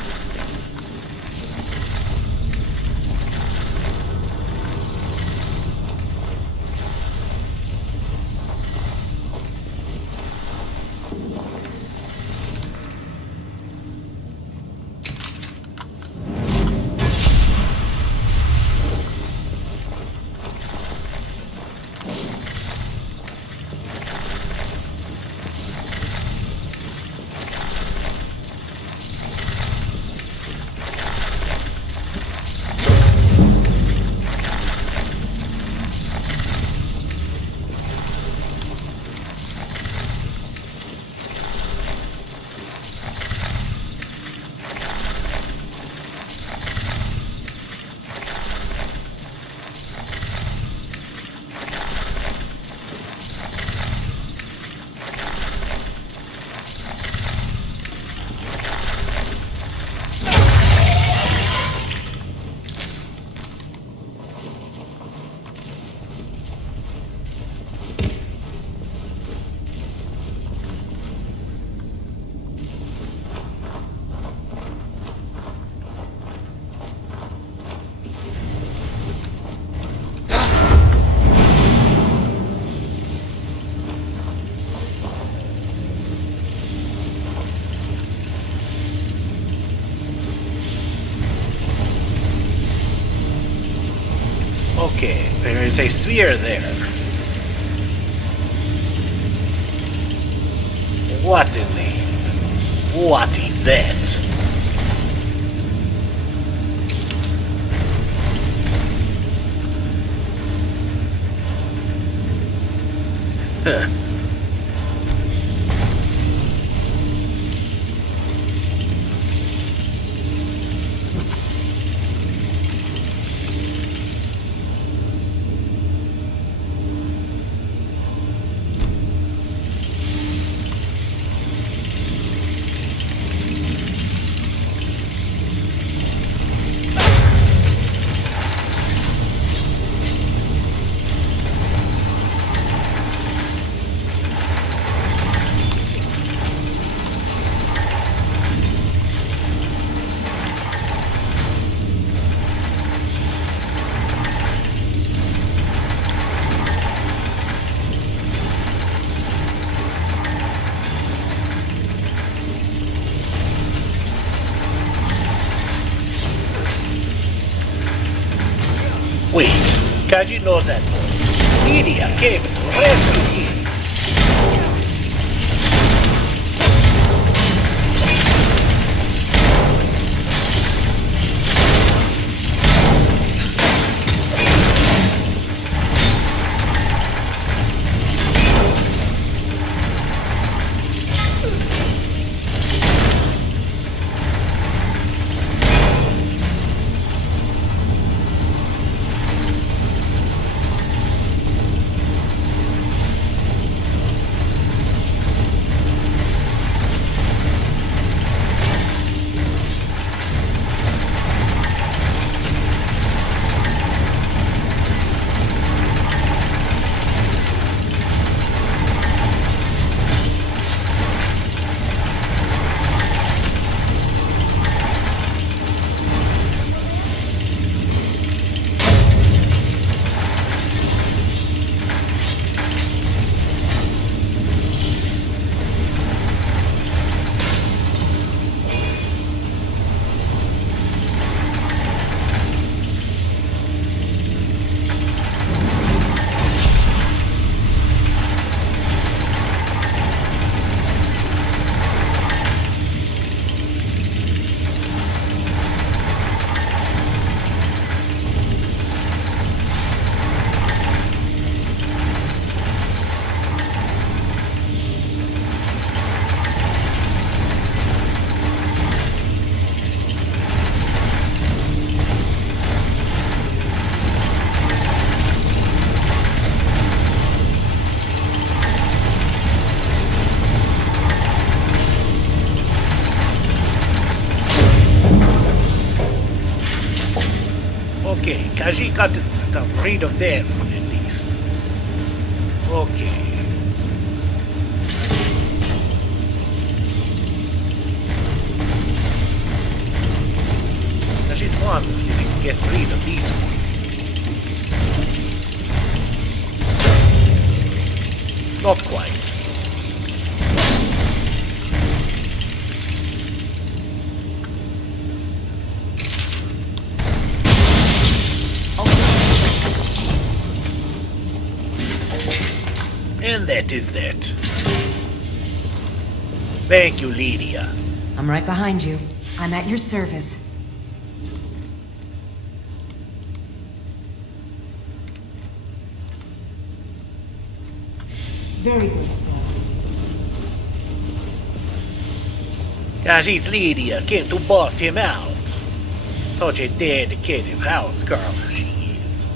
Okay, there is a sphere there. What in the... What is that? Huh. Wait, Khajiit knows that voice. Lydia came to rescue him. Okay, Khajiit got rid of them at least. Okay. Khajiit wonders if he can get rid of these ones. Not quite. And that is that. Thank you, Lydia. I'm right behind you. I'm at your service. Very good, sir. Khajiit's Lydia came to boss him out. Such a dedicated house girl she is.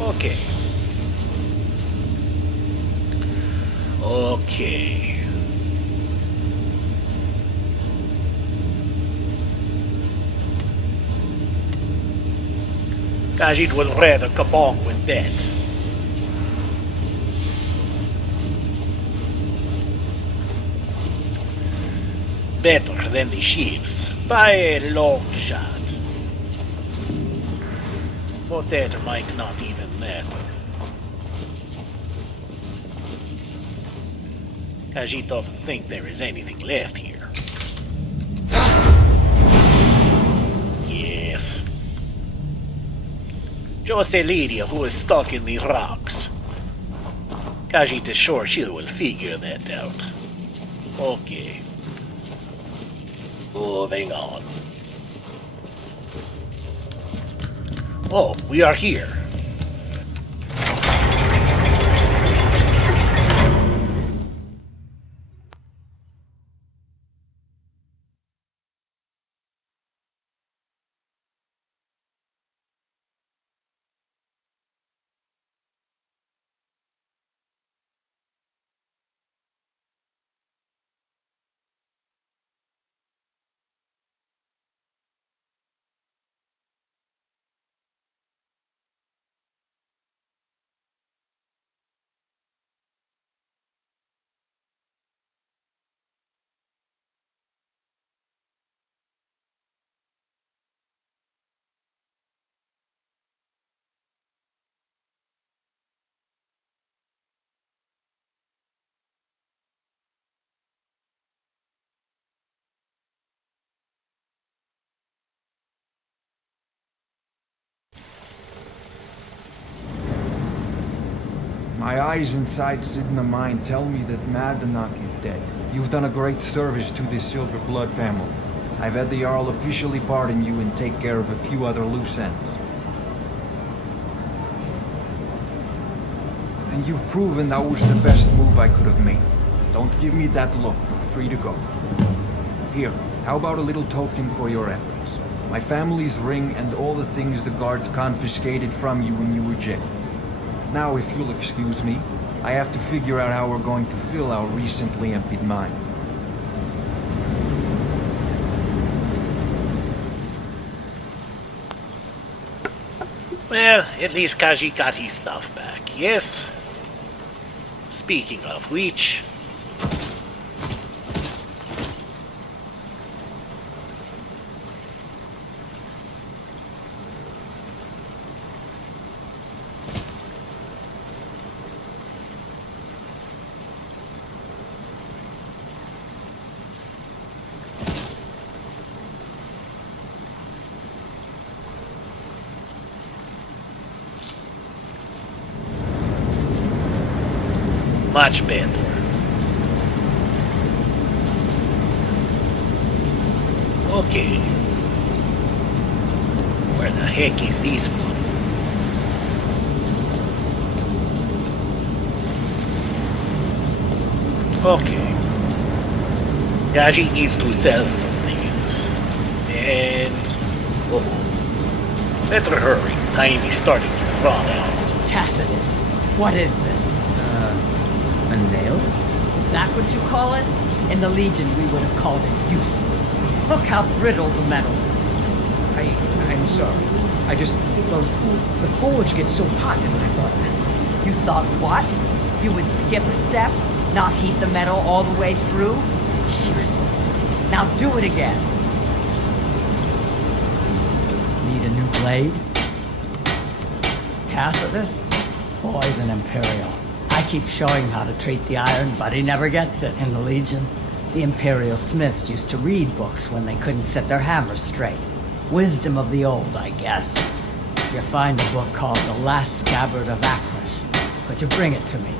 Okay. Okay. Khajiit would rather kabong with that. Better than the ships, by a long shot. But that might not even matter. Khajiit doesn't think there is anything left here. Yes. Just a Lydia who is stuck in the rocks. Khajiit is sure she will figure that out. Okay. Moving on. Oh, we are here. My eyes inside Sidna Mine tell me that Madenach is dead. You've done a great service to the Silver-Blood family. I've had the Jarl officially pardon you and take care of a few other loose ends. And you've proven that was the best move I could have made. Don't give me that look. You're free to go. Here, how about a little token for your efforts? My family's ring and all the things the guards confiscated from you when you were jailed. Now, if you'll excuse me, I have to figure out how we're going to fill our recently emptied mine. Well, at least Khajiit got his stuff back, yes? Speaking of which... much better. Okay. Where the heck is this one? Okay. Khajiit needs to sell some things. And... oh, better hurry. Time is starting to run out. Tacitus, what is this? A nail? Is that what you call it? In the Legion, we would have called it useless. Look how brittle the metal is. I'm sorry. Well, the forge gets so hot, and I thought... You thought what? You would skip a step? Not heat the metal all the way through? Useless. Now do it again. Need a new blade? Tacitus? Boy's an Imperial. I keep showing him how to treat the iron, but he never gets it. In the Legion, the Imperial smiths used to read books when they couldn't set their hammers straight. Wisdom of the old, I guess. If you find a book called The Last Scabbard of Akrish, could you bring it to me?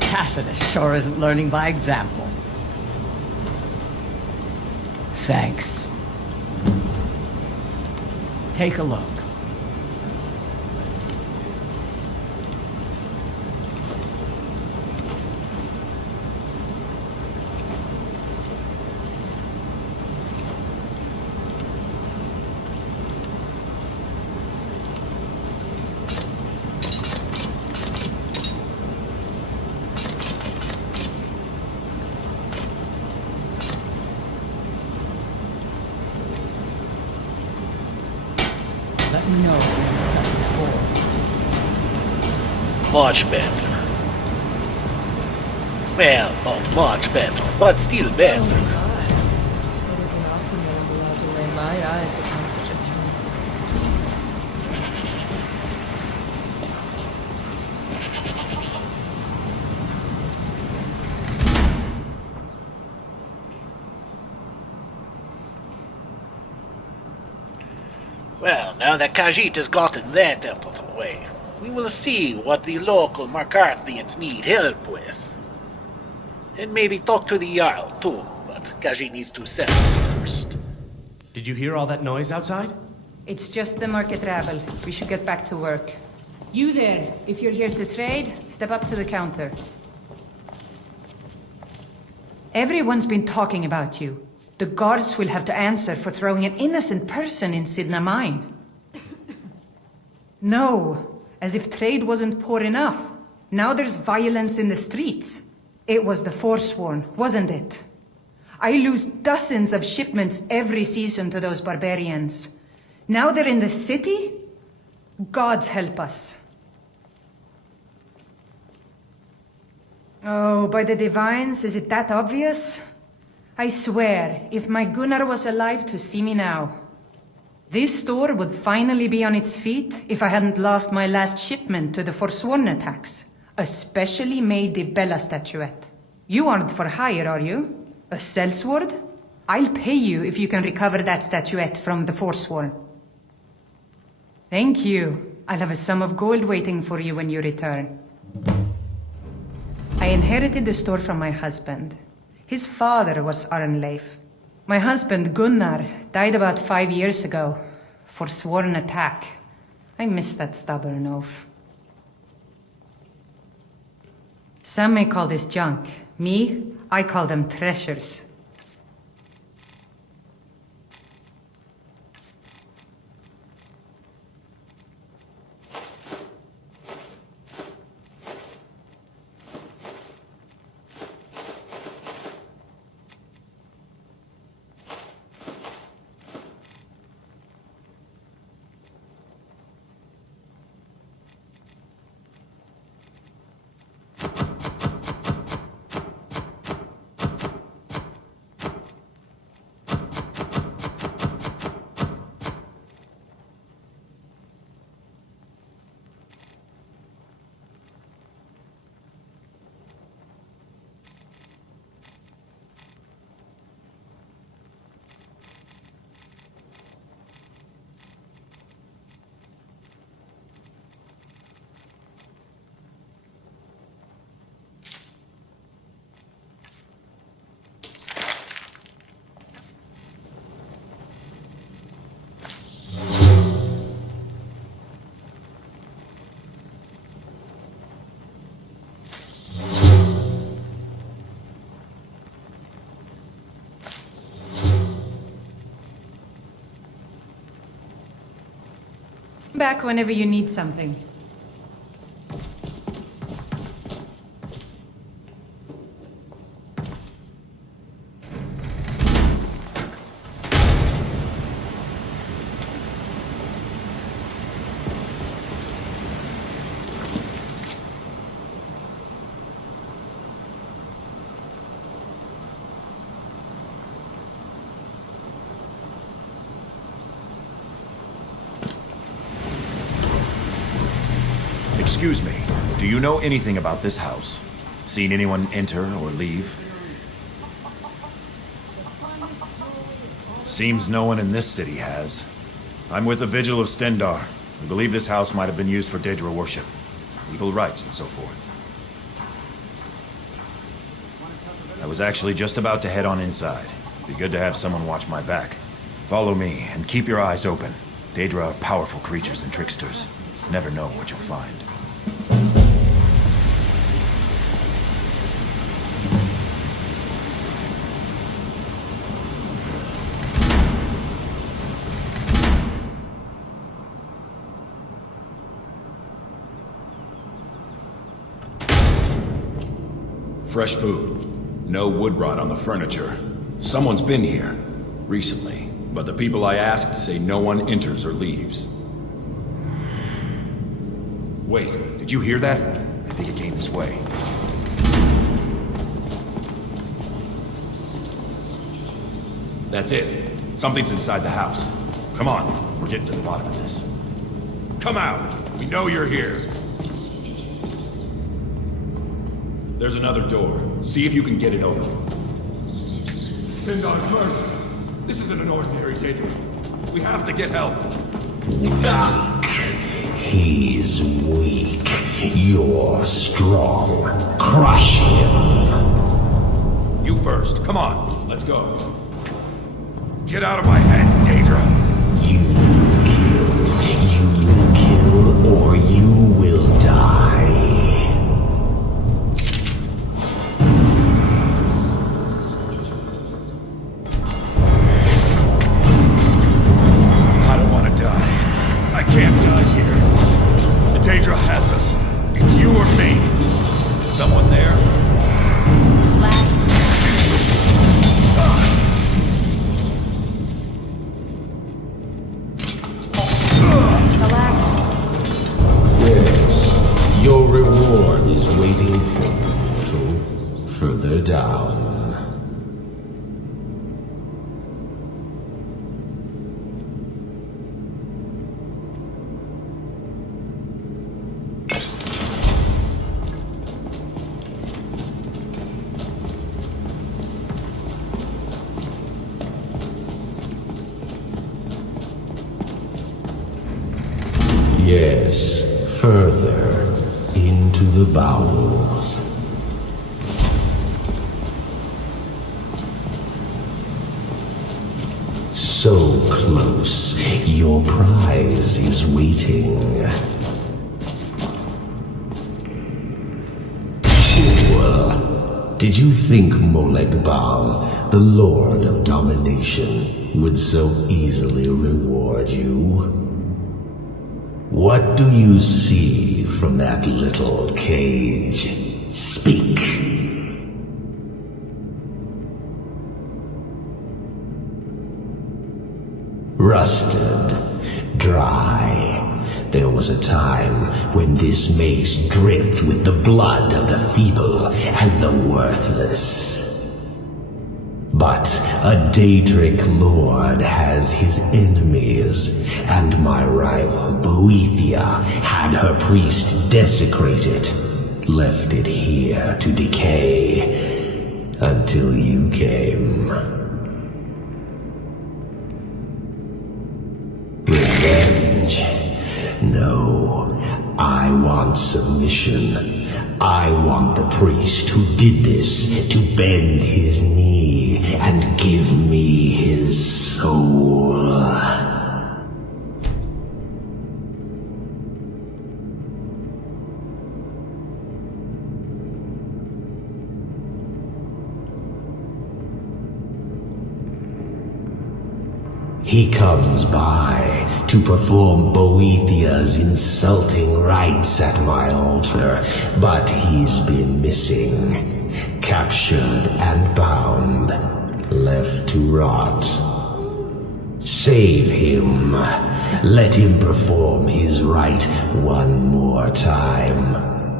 Tacitus sure isn't learning by example. Thanks. Take a look. Let me know if you need something for. Much better. Well, not much better, but still better. It isn't often that I'm allowed to lay my eyes upon such a chance. Well, now that Khajiit has gotten that out of the way, we will see what the local Markarthians need help with. And maybe talk to the Jarl too, but Khajiit needs to settle first. Did you hear all that noise outside? It's just the market rabble. We should get back to work. You there, if you're here to trade, step up to the counter. Everyone's been talking about you. The guards will have to answer for throwing an innocent person in Sidna Mine. No, as if trade wasn't poor enough. Now there's violence in the streets. It was the forsworn, wasn't it? I lose dozens of shipments every season to those barbarians. Now they're in the city? Gods help us. Oh, by the divines, is it that obvious? I swear, if my Gunnar was alive to see me now. This store would finally be on its feet if I hadn't lost my last shipment to the forsworn attacks. A specially made Dibella statuette. You aren't for hire, are you? A sellsword? I'll pay you if you can recover that statuette from the forsworn. Thank you. I'll have a sum of gold waiting for you when you return. I inherited the store from my husband. His father was Arnleif. My husband, Gunnar, died about 5 years ago. Forsworn attack. I miss that stubborn oaf. Some may call this junk. Me, I call them treasures. Back whenever you need something. Excuse me, do you know anything about this house? Seen anyone enter or leave? Seems no one in this city has. I'm with the Vigil of Stendar. We believe this house might have been used for Daedra worship, legal rites and so forth. I was actually just about to head on inside. Be good to have someone watch my back. Follow me, and keep your eyes open. Daedra are powerful creatures and tricksters. Never know what you'll find. Fresh food. No wood rot on the furniture. Someone's been here. Recently. But the people I asked say no one enters or leaves. Wait, did you hear that? I think it came this way. That's it. Something's inside the house. Come on, we're getting to the bottom of this. Come out! We know you're here. There's another door. See if you can get it open. Stendar's mercy! This isn't an ordinary Daedra. We have to get help. He's weak. You're strong. Crush him. You first. Come on. Let's go. Get out of my head, Daedra. You will kill or you will die. I don't want to die. I can't die here. The Daedra has us. It's you or me. Is someone there? Yes, your reward is waiting for you further down. Yes, further into the bowels. So close, your prize is waiting. Fool! Did you think Molegbal, the Lord of Domination, would so easily reward you? What do you see from that little cage? Speak. Rusted, dry. There was a time when this mace dripped with the blood of the feeble and the worthless. But a Daedric lord has his enemies, and my rival Boethia had her priest desecrated, left it here to decay, until you came. Revenge? No, I want submission. I want the priest who did this to bend his knee and give me his soul. He comes by to perform Boethia's insulting rites at my altar, but he's been missing, captured and bound, left to rot. Save him. Let him perform his rite one more time.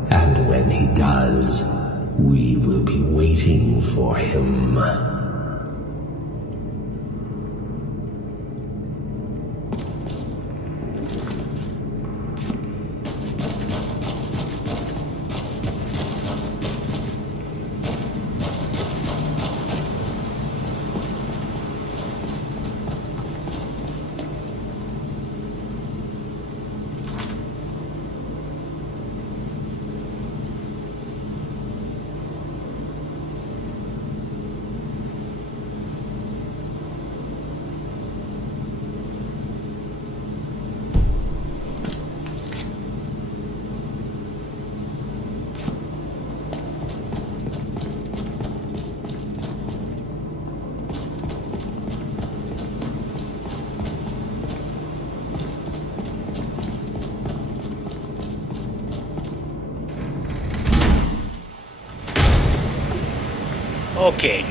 And when he does, we will be waiting for him. Okay.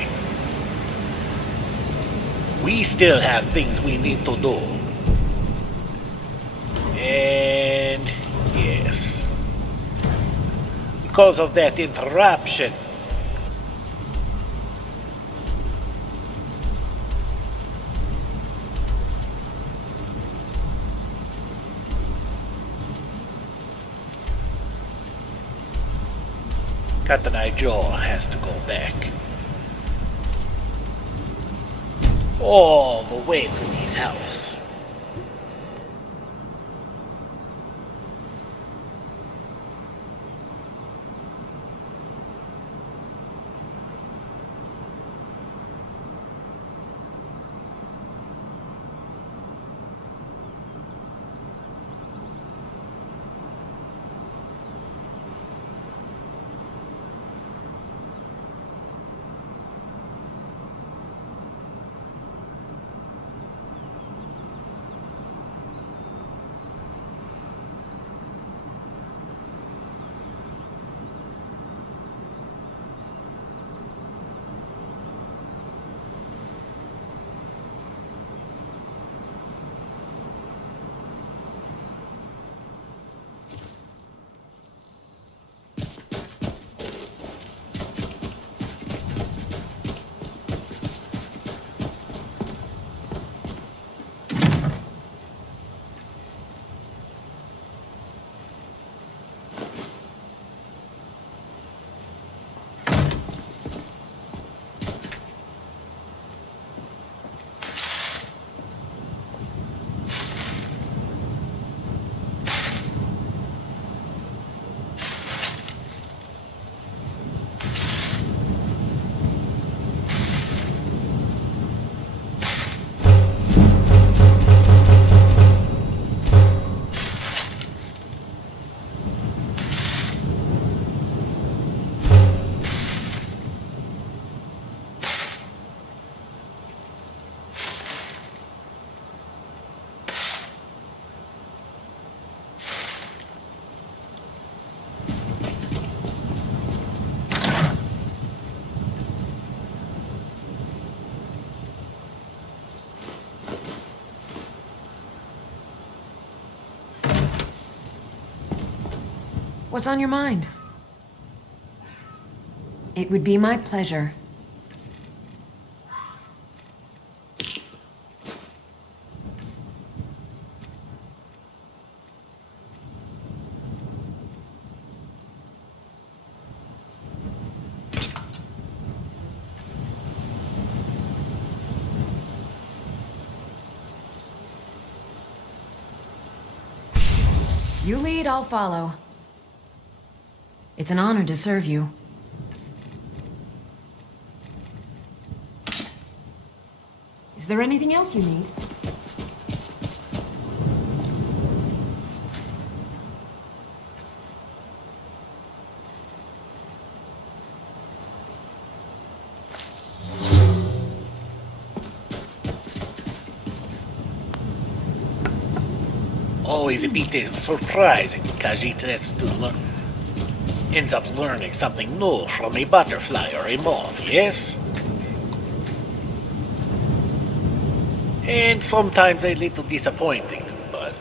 We still have things we need to do. And yes. Because of that interruption. Katenai-jo has to go back. All the way to his house. What's on your mind? It would be my pleasure. You lead, I'll follow. It's an honor to serve you. Is there anything else you need? always a bit surprising. Khajiit has to ends up learning something new from a butterfly or a moth, yes? And sometimes a little disappointing, but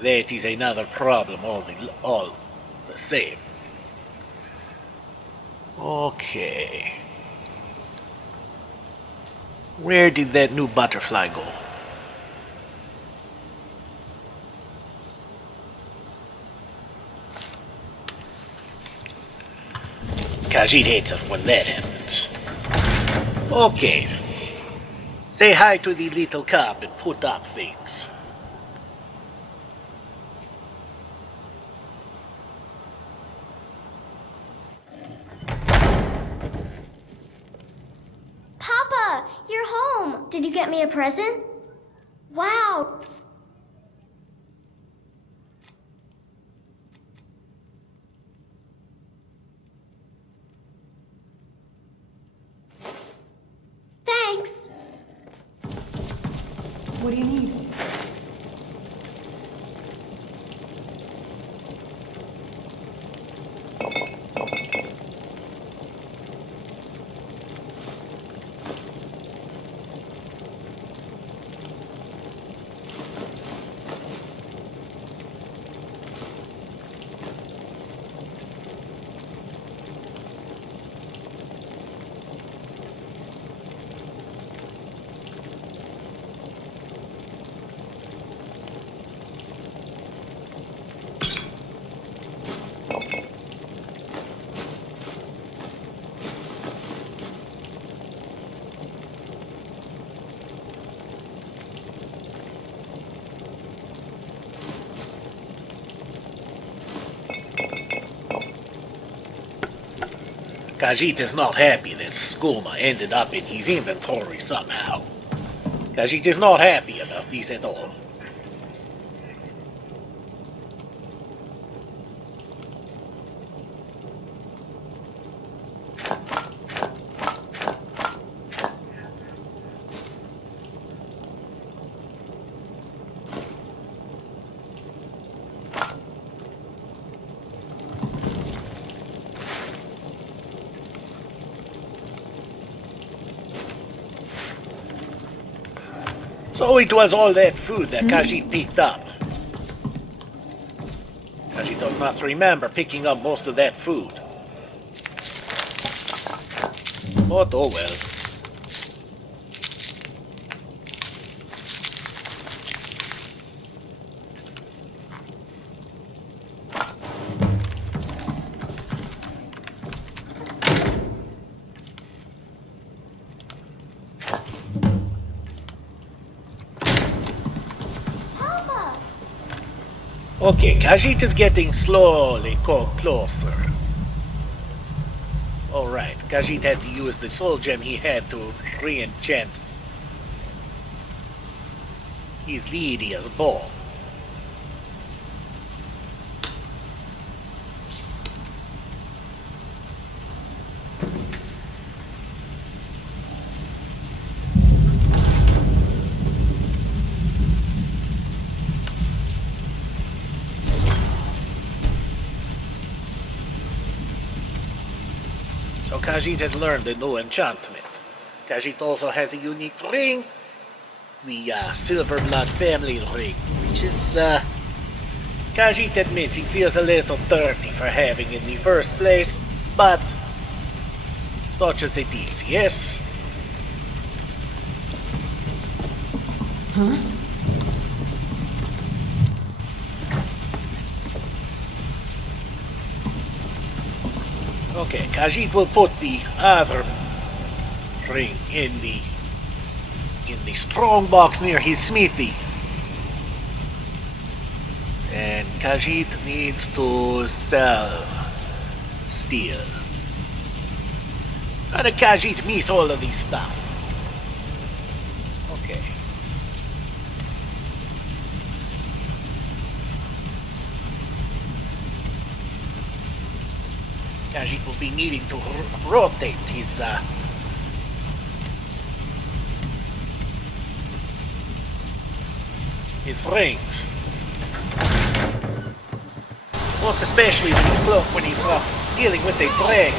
that is another problem all the same. Okay. Where did that new butterfly go? Khajiit hates it when that happens. Okay. Say hi to the little cop and put up things. Papa, you're home. Did you get me a present? Wow. Thanks. What do you need? Khajiit is not happy that skooma ended up in his inventory somehow. Khajiit is not happy about this at all. So it was all that food that Khajiit picked up. Khajiit does not remember picking up most of that food. But oh well. Okay, Khajiit is getting slowly closer. Alright, Khajiit had to use the soul gem he had to re-enchant his Lydia's bow. So Khajiit has learned a new enchantment. Khajiit also has a unique ring, the Silver-Blood family ring, which is, Khajiit admits he feels a little dirty for having in the first place, but such as it is, yes? Huh? Okay, Khajiit will put the other ring in the strong box near his smithy. And Khajiit needs to sell steel. How did Khajiit miss all of this stuff? Okay. Khajiit will be needing to rotate his rings. Most especially when he's dealing with a dragon.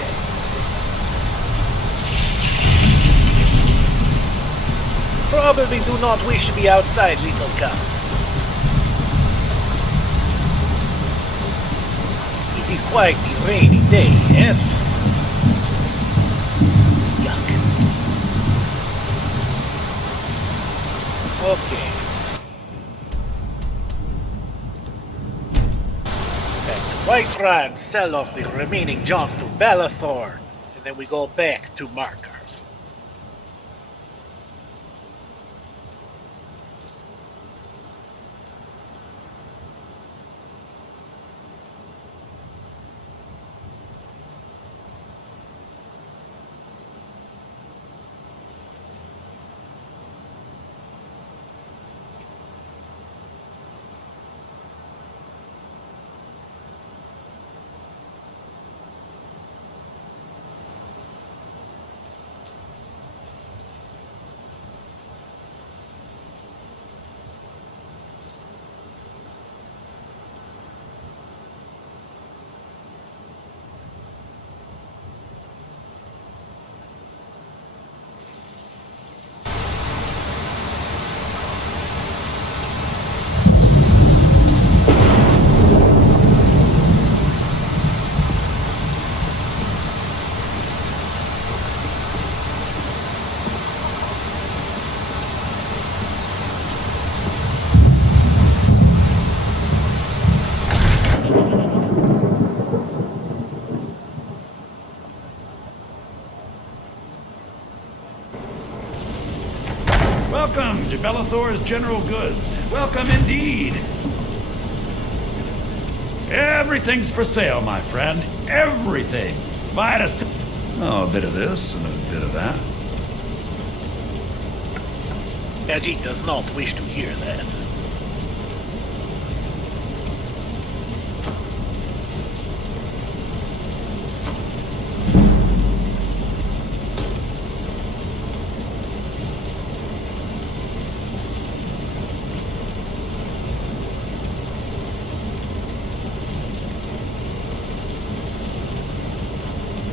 Probably do not wish to be outside, little cow. It is quite the rainy day, yes? Yuck. Okay. Back to Whiterun, sell off the remaining junk to Belethor, and then we go back to Markarth. Welcome to Belethor's General Goods. Welcome indeed. Everything's for sale, my friend. Everything. Buy to sell. Oh, a bit of this and a bit of that. Khajiit does not wish to hear that.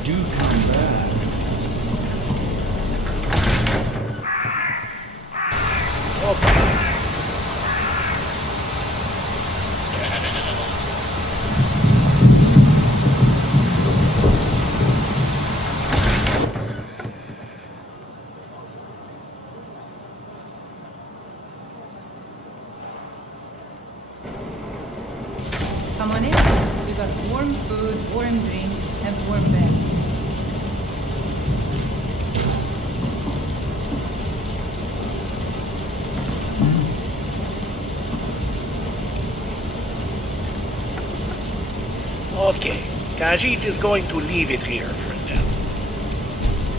Do come back. Come on in. We got warm food, warm drinks, and warm beds. Okay, Khajiit is going to leave it here for now.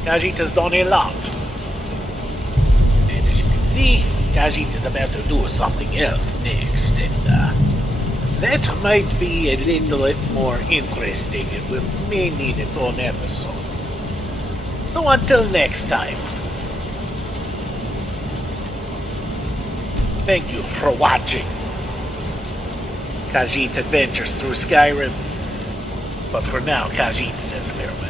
Khajiit has done a lot. And as you can see, Khajiit is about to do something else next, and that might be a little bit more interesting. It may need its own episode. So until next time, thank you for watching Khajiit's adventures through Skyrim. But for now, Khajiit says farewell.